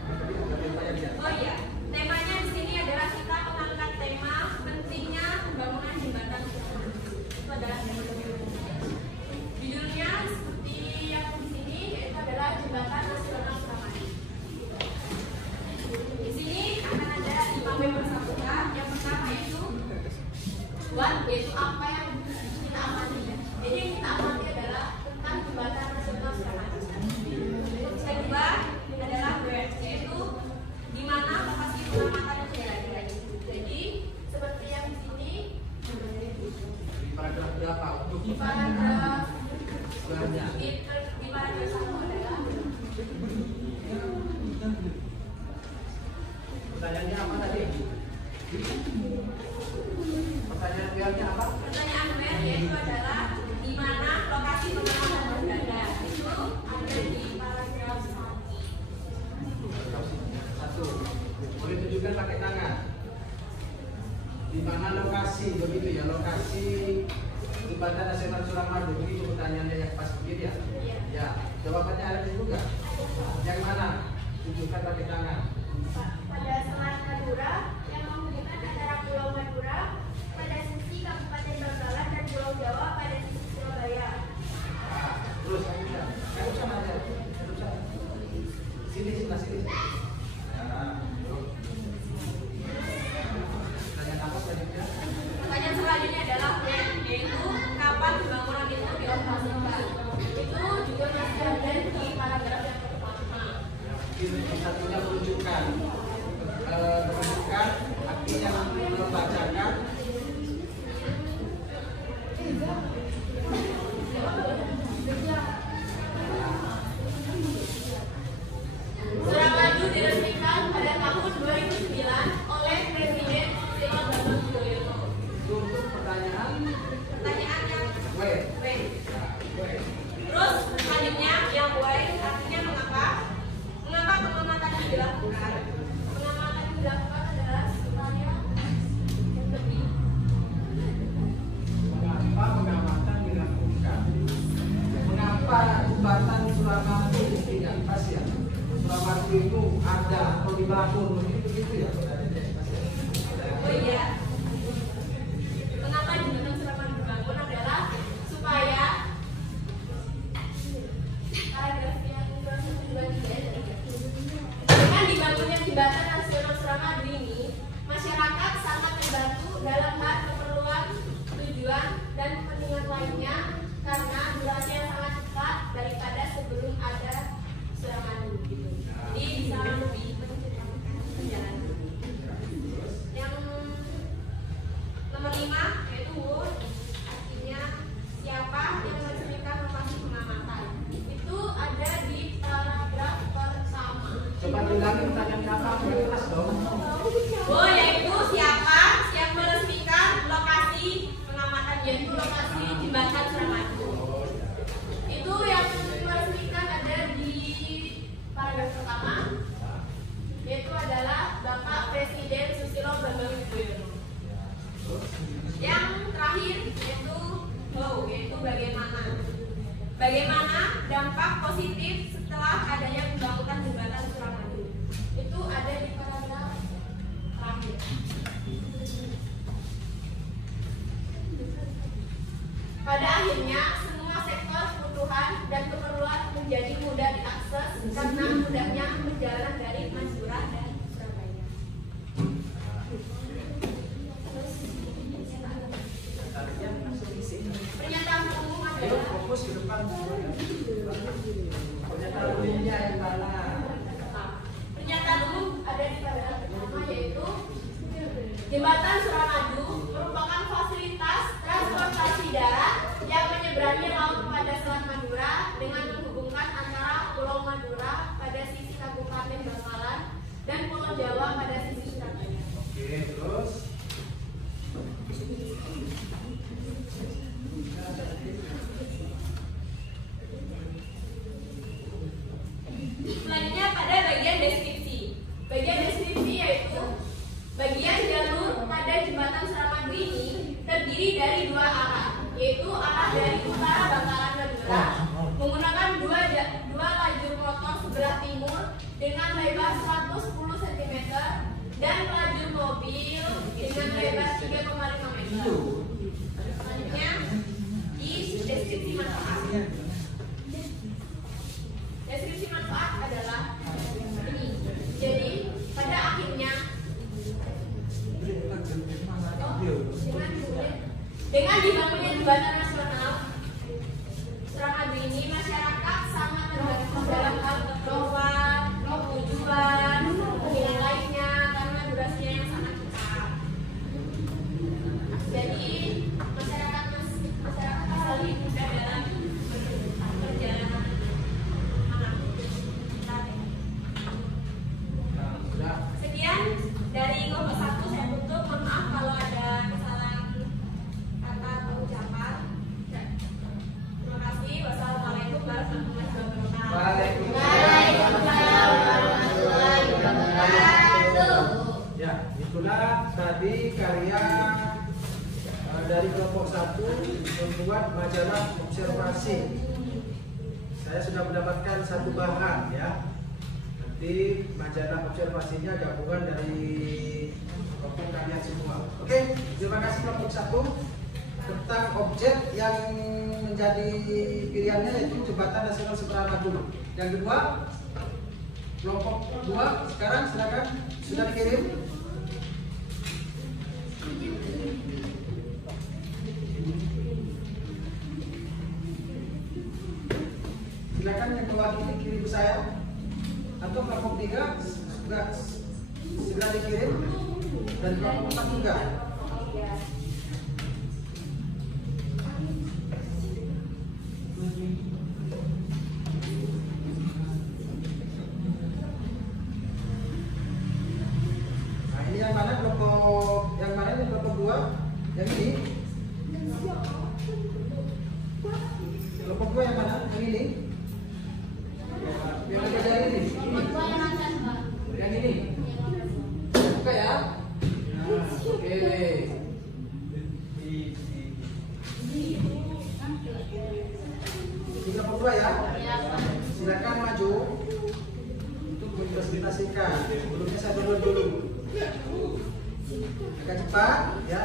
Oh iya, temanya di sini adalah kita mengangkat tema pentingnya pembangunan jembatan Suramadu. Itu adalah tema judulnya seperti yang di sini, yaitu adalah Jembatan Nasional Suramadu. Di sini akan ada 5 poin bersangkutan. Yang pertama yaitu yaitu apa yang kita amati. Jadi yang kita amati adalah tentang Jembatan Nasional Suramadu. Yang kedua adalah yaitu di mana lokasi pengamatan yang berada. Jadi seperti yang di sini Di paragraf berapa? di paragraf Sebenarnya. di paragraf 1 adalah Pertanyaannya apa tadi? Pertanyaan realnya apa? pertanyaan web, yaitu adalah di mana lokasi pengamatan berada. Itu ada di paragraf 1. 1. Boleh tunjukkan pakai tangan. Di mana lokasi, begitu ya, lokasi Jembatan Nasional Suramadu, begitu pertanyaannya yang pas begitu ya? Iya. Ya, jawabannya ada juga. Yang mana? Tunjukkan pakai tangan. Pada Selat Madura yang menghubungkan antara Pulau Madura pada sisi Kabupaten Bangkalan dan Pulau Jawa pada sisi Surabaya. Nah, terus kamu sama aja. Sini, sini. Nah, pertanyaan apa selanjutnya? Pertanyaan selanjutnya adalah yaitu kapan pembangunan itu dioperasikan. Itu juga masih ada di paragraf yang pertama. Yang satunya menunjukkan artinya membacakan. Suramadu diresmikan pada tahun 2009 oleh Presiden Susilo Bambang Yudhoyono. Itu untuk pertanyaan Pertanyaan yang W. B. Terus selanjutnya yang Y artinya mengapa? Mengapa pengamatan dilakukan? Pengamatan dilakukan adalah supaya Pada akhirnya, semua sektor kebutuhan dan keperluan menjadi mudah diakses karena mudahnya perjalanan dari Madura dan Surabaya. Pernyataan umum Ayo adalah fokus ke depan. Pernyataan umumnya yang mana? pernyataan umum ada di paragraf pertama, yaitu Jembatan Suramadu merupakan fasilitas transportasi darat yang menyeberangi laut pada Selat Madura dengan menghubungkan antara Pulau Madura pada sisi Kabupaten Bangkalan dan Pulau Jawa pada sisi Surabaya. Oke, terus. Selanjutnya pada bagian deskripsi. Bagian deskripsi yaitu bagian jalur pada jembatan Suramadu ini terdiri dari dua arah, yaitu arah dari utara Bangkalan Madura menggunakan dua lajur motor sebelah timur dengan lebar 110 cm dan lajur mobil dengan lebar 3,5 meter. Selanjutnya di deskripsi manfaat. Deskripsi manfaat adalah ini. Jadi pada akhirnya dengan dibangunnya jembatan nasional Suramadu ini, masyarakat sangat terbantu dalam hal keperluan, tujuan, dan lainnya karena durasinya yang sangat cepat. Jadi masyarakat lebih mudah dalam perjalanan. Sekian dari kelompok 1 saya tutup. Mohon maaf kalau ada kesalahan kata atau ucapan. Terima kasih. Wassalamualaikum warahmatullahi wabarakatuh. Waalaikumsalam warahmatullahi wabarakatuh. Ya, itulah tadi karya dari kelompok 1 membuat majalah observasi. Saya sudah mendapatkan satu bahan ya. Nanti majalah observasinya gabungan dari kelompok kalian semua. Oke, terima kasih kelompok 1 tentang objek yang menjadi pilihannya yaitu Jembatan Nasional Suramadu. Yang kedua, kelompok 2 sekarang silakan, sudah dikirim. Silakan yang mewakili kirim saya. Atau kelompok 3 sudah segera dikirim dan kelompok 4 juga. Nah, ini yang mana kelompok ini kelompok 2? Yang ini? Kelompok 2 yang mana? Yang ini? Yang ada dari ini? Yang ini? Buka ya? Nah, oke. Tiga puluh dua ya? Silakan maju untuk mempresentasikan. Sebelumnya saya download dulu. Agak cepat ya,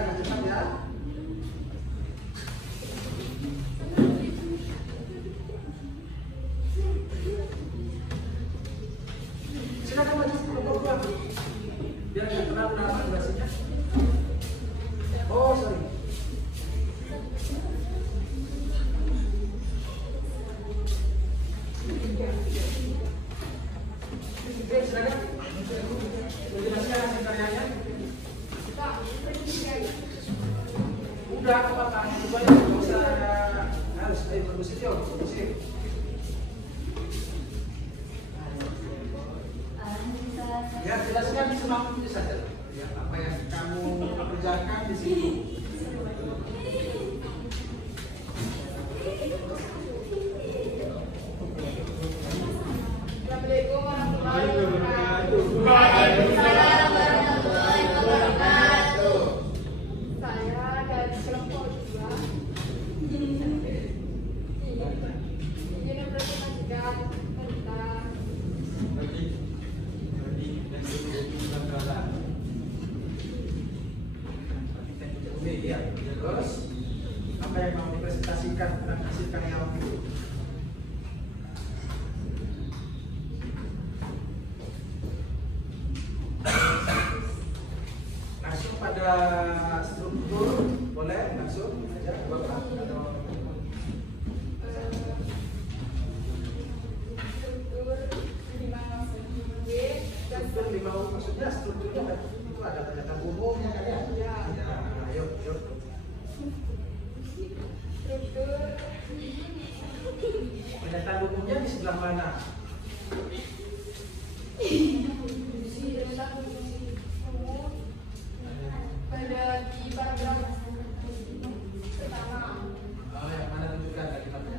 Silakan maju kelompok 2. Biar nggak terlalu lama durasinya. Oh, sorry. Oke, silakan. Menjelaskan hasil karyanya. Udah, apa-apa. Coba ya, nggak usah harus bagus itu, bagus itu. Ya, jelaskan semampunya saja. Ya, apa yang kamu kerjakan di sini. Assalamualaikum warahmatullahi wabarakatuh. Waalaikumsalam warahmatullahi wabarakatuh. Saya dari kelompok 2 ingin mempresentasikan tentang Ini ya. Terus apa apa yang mau dipresentasikan tentang hasil karya itu. Langsung pada struktur, boleh langsung aja Bapak atau struktur di bawah, maksudnya strukturnya itu ada pernyataan umumnya kan ya? Ya, ayo. Pernyataan umumnya di sebelah mana? Pada di paragraf pertama. Oh, yang mana tunjukkan tadi kitabnya?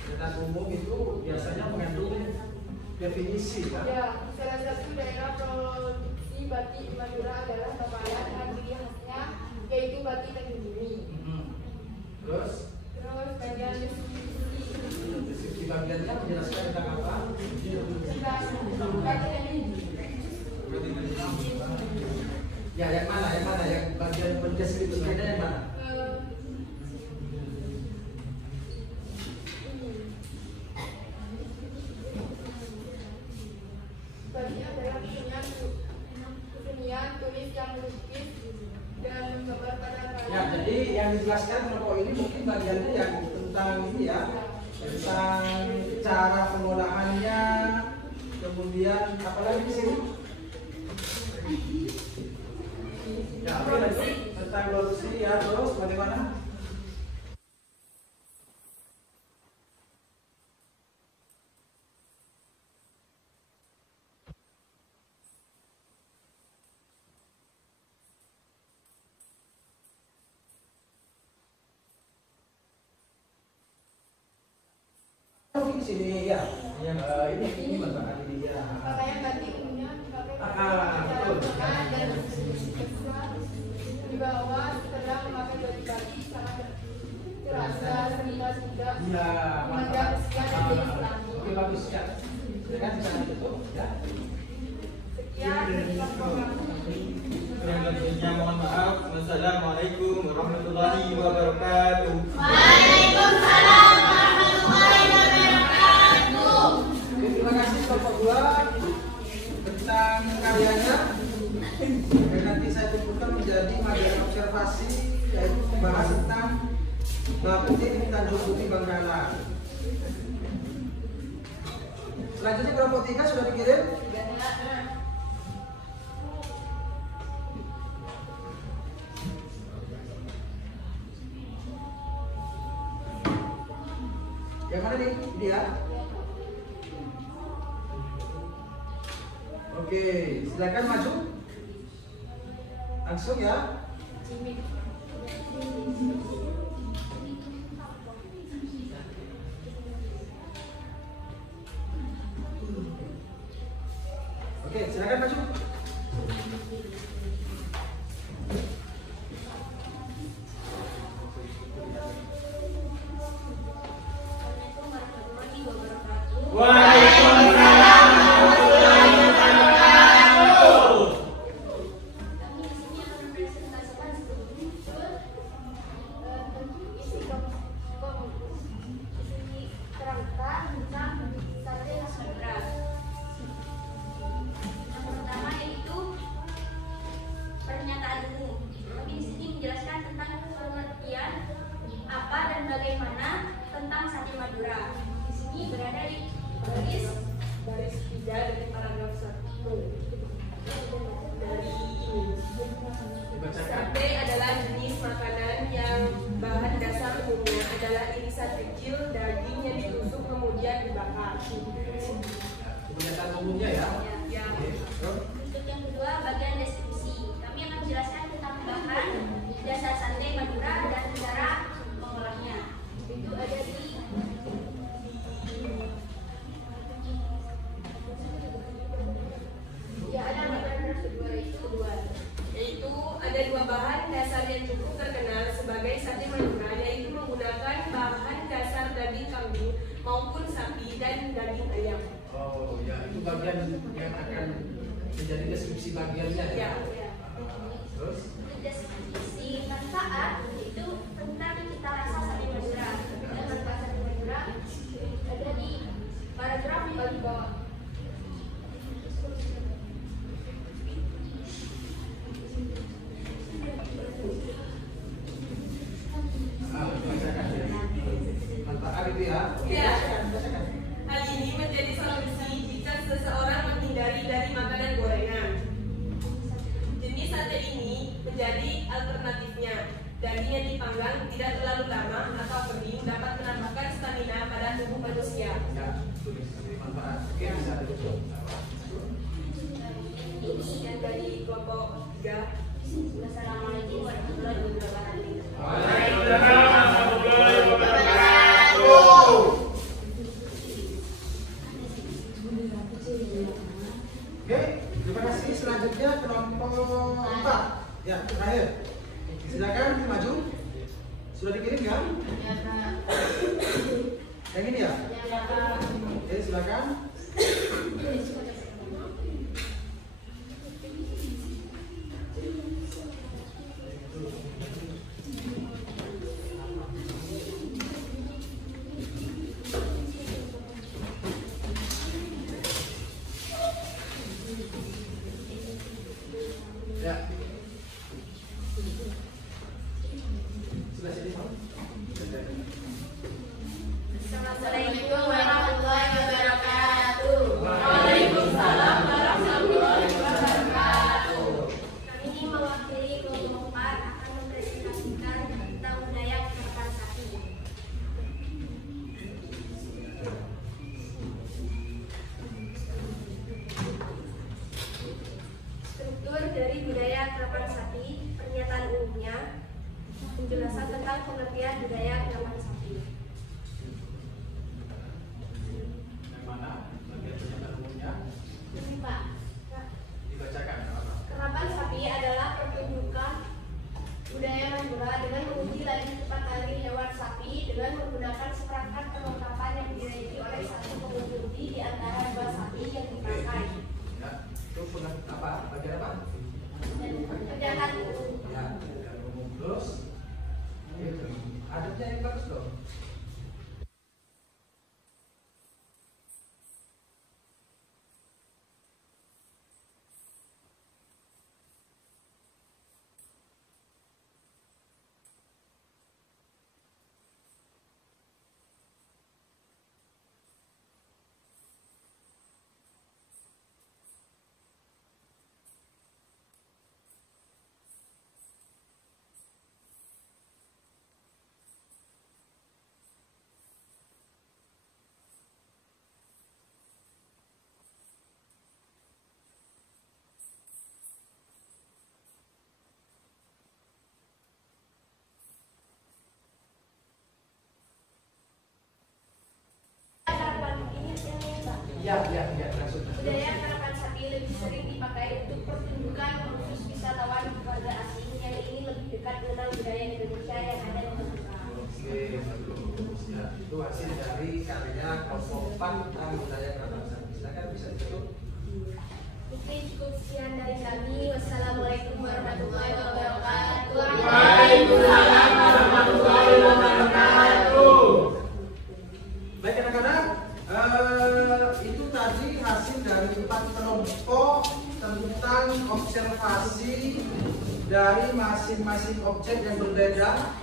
Pernyataan umum itu biasanya mengandung definisi kan? Ya, salah satu daerah produksi batik di Madura adalah Babayan dan ciri khasnya yaitu batik Tanjung Bumi. Terus Bagian deskripsi bagiannya menjelaskan tentang apa? Ya, yang mana? Yang bagian mendeskripsikannya yang mana? Bagian adalah kesenian tulis yang melukis dan menggambar pada Ya, kain. jadi yang dijelaskan kelompok ini mungkin bagiannya yang tentang ini ya, tentang cara pengolahannya, kemudian apalagi di sini? Ya, oke, lanjut. Tentang produksi ya, terus bagaimana? Di sini ya, ini Bapak ini ya. Pakaian batik umumnya dipakai Betul. dan di bawah setelah memakai baju batik sangat terasa seniman juga Ya, memandang usia dan diri Islami. Oke, bagus ya. Dengan bisa ditutup ya. Sekian terima kasih. Yang lebihnya mohon maaf. Wassalamualaikum warahmatullahi wabarakatuh. Waalaikumsalam warahmatullahi wabarakatuh. Oke, terima kasih kelompok 2 tentang karyanya. Dan nanti saya kumpulkan menjadi materi observasi, yaitu membahas tentang batik Tanjung Bumi Bangkalan. Selanjutnya kelompok 3 sudah dikirim. Yang mana nih? Dia. Oke, silakan maju. Langsung ya. Oke, silakan maju. Waalaikumsalam warahmatullahi wabarakatuh. Kami di sini akan mempresentasikan sebuah isi kerangka tentang sate khas Madura. Yang pertama yaitu pernyataan umum. Kami di sini menjelaskan tentang pengertian apa dan bagaimana tentang sate Madura. Di sini berada di baris 3 dari paragraf 1 dari ini. Dibacakan. Sate adalah jenis makanan yang bahan dasar umumnya adalah irisan kecil daging yang ditusuk kemudian dibakar. Pernyataan umumnya ya. Ya. Oke, terus. Untuk yang kedua, bagian deskripsi. Kami akan menjelaskan tentang bahan dasar sate Madura dan cara mengolahnya. Itu ada di Ya, ada paragraf kedua yaitu ada 2 bahan dasar yang cukup terkenal sebagai sate Madura, yaitu menggunakan bahan dasar daging kambing maupun sapi dan daging ayam. Oh ya, itu bagian yang akan menjadi deskripsi bagiannya ya. Ya. Terus. deskripsi manfaat Paragraf bagian bawah. Manfaat itu ya. Ya. Hal ini menjadi solusi jika seseorang menghindari dari makanan gorengan. Jenis sate ini menjadi alternatifnya. Daging yang dipanggang tidak terlalu lama atau kering dapat menambahkan stamina pada tubuh manusia. Ya, manfaat. Oke, bisa ditutup. Ini yang dari kelompok 3. Wassalamualaikum warahmatullahi wabarakatuh. Waalaikumsalam warahmatullahi wabarakatuh. Oke, terima kasih. Selanjutnya kelompok 4. Ya, terakhir. Silakan maju. Sudah dikirim kan? Ya, Pak. Yang ini ya? Ya, Pak. Oke, silakan. Ya. Sudah sini, Pak. Assalamualaikum warahmatullahi wabarakatuh. Waalaikumsalam warahmatullahi wabarakatuh. Kami ini mewakili kelompok 4 akan mempresentasikan tentang budaya kerapan sapi. Struktur dari budaya kerapan sapi, pernyataan umumnya, penjelasan tentang pengertian budaya kerapan sapi. Yang mana? Bagian pernyataan umumnya Ini, Pak. dibacakan apa? Kerapan sapi adalah pertunjukan budaya Madura dengan menguji laju cepat lari hewan sapi dengan menggunakan seperangkat perlengkapan yang dimiliki oleh satu pengemudi di antara dua sapi yang dipakai. Ya, itu pernah apa? Bagian apa? Dan pernyataan umum. Ya, yang umum terus. Gitu. Adatnya yang bagus dong. Kerapan ini Pak. Iya, langsung. Budaya kerapan sapi lebih sering dipakai untuk pertunjukan khusus wisatawan keluarga asing yang ingin lebih dekat mengenal budaya Indonesia yang ada di Madura. Oke, bagus. Ya, itu hasil dari karya kelompok 4 tentang budaya kerapan sapi. Silakan bisa ditutup. Oke, cukup sekian dari kami. Wassalamualaikum warahmatullahi wabarakatuh. Waalaikumsalam warahmatullahi wabarakatuh. Baik anak-anak, itu tadi hasil dari 4 kelompok tentang observasi dari masing-masing objek yang berbeda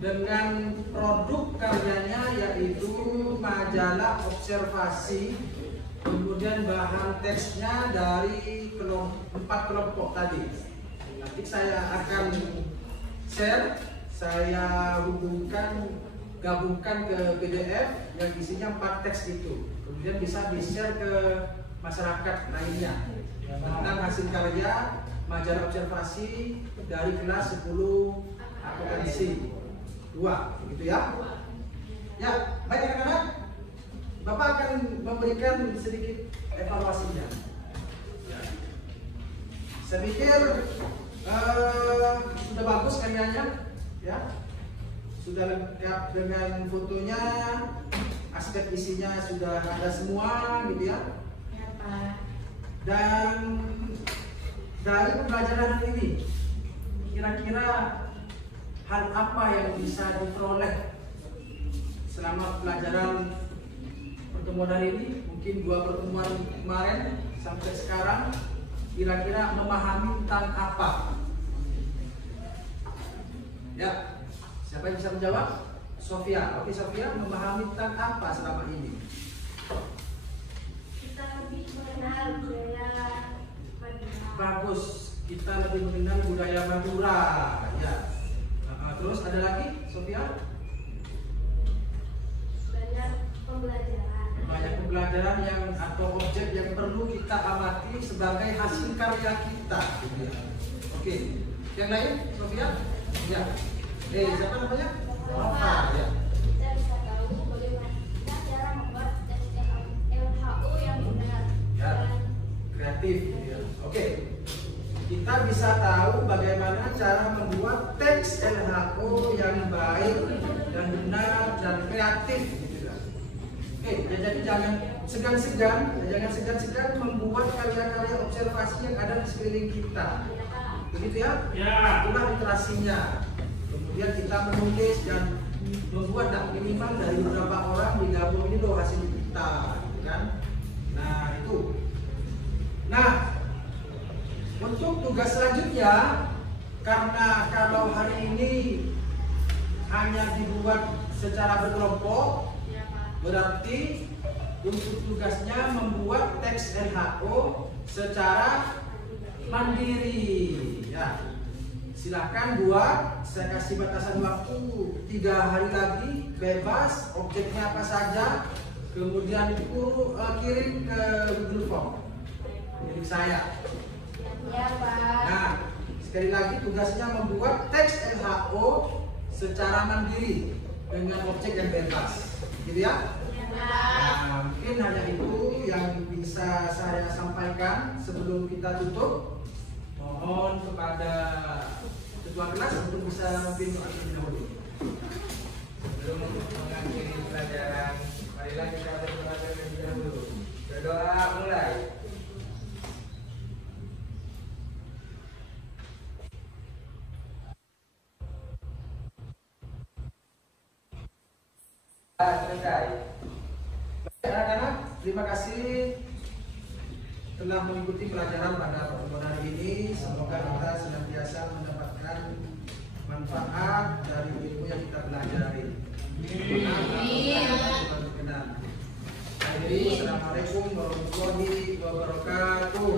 dengan produk karyanya yaitu majalah observasi, kemudian bahan teksnya dari 4 kelompok tadi. Nanti saya akan share, saya gabungkan ke PDF yang isinya 4 teks itu, kemudian bisa di-share ke masyarakat lainnya tentang hasil karya majalah observasi dari kelas 10 akuntansi 2, begitu ya? Ya, baik anak-anak, Bapak akan memberikan sedikit evaluasinya. Saya pikir sudah bagus karyanya, ya. Sudah lengkap dengan fotonya, aspek isinya sudah ada semua, gitu ya. Ya, Pak. Dan dari pembelajaran ini, kira-kira hal apa yang bisa diperoleh selama pelajaran pertemuan hari ini, mungkin 2 pertemuan kemarin sampai sekarang, kira-kira memahami tentang apa? Ya, siapa yang bisa menjawab? Sofia. Oke, Sofia, memahami tentang apa selama ini? Kita lebih mengenal budaya Madura. Bagus, kita lebih mengenal budaya Madura. Ya. Terus ada lagi, Sofia? Banyak pembelajaran. Banyak pembelajaran yang atau objek yang perlu kita amati sebagai hasil karya kita. Oke, yang lain, Sofia? Ya. Siapa namanya? Nova. Ya. Kita bisa tahu bagaimana cara membuat tes LHU yang benar Ya. dan Kreatif. Ya. Oke. Kita bisa tahu bagaimana cara membuat teks LHO yang baik dan benar dan kreatif. Gitu ya. Oke, jadi jangan segan-segan membuat karya-karya observasi yang ada di sekeliling kita. Begitu ya? Ya. Itulah literasinya. Kemudian kita menulis dan membuat minimal dari beberapa orang digabung ini loh hasil kita, gitu kan? Nah itu. Nah, untuk tugas selanjutnya, karena kalau hari ini hanya dibuat secara berkelompok, berarti untuk tugasnya membuat teks LHO secara mandiri. Ya, silakan buat. Saya kasih batasan waktu 3 hari lagi, bebas. Objeknya apa saja. Kemudian itu kirim ke Google Form milik saya. ya Pak. Nah, sekali lagi tugasnya membuat teks LHO secara mandiri dengan objek yang bebas, gitu ya? Nah, mungkin hanya itu yang bisa saya sampaikan sebelum kita tutup. Mohon kepada ketua kelas untuk bisa memimpin terlebih dahulu. Sebelum mengakhiri pelajaran, marilah kita berdoa terlebih dahulu. Berdoa mulai. Selesai. Baik, anak-anak, terima kasih telah mengikuti pelajaran pada pertemuan hari ini. Semoga kita senantiasa mendapatkan manfaat dari ilmu yang kita pelajari. Amin. Assalamualaikum warahmatullahi wabarakatuh.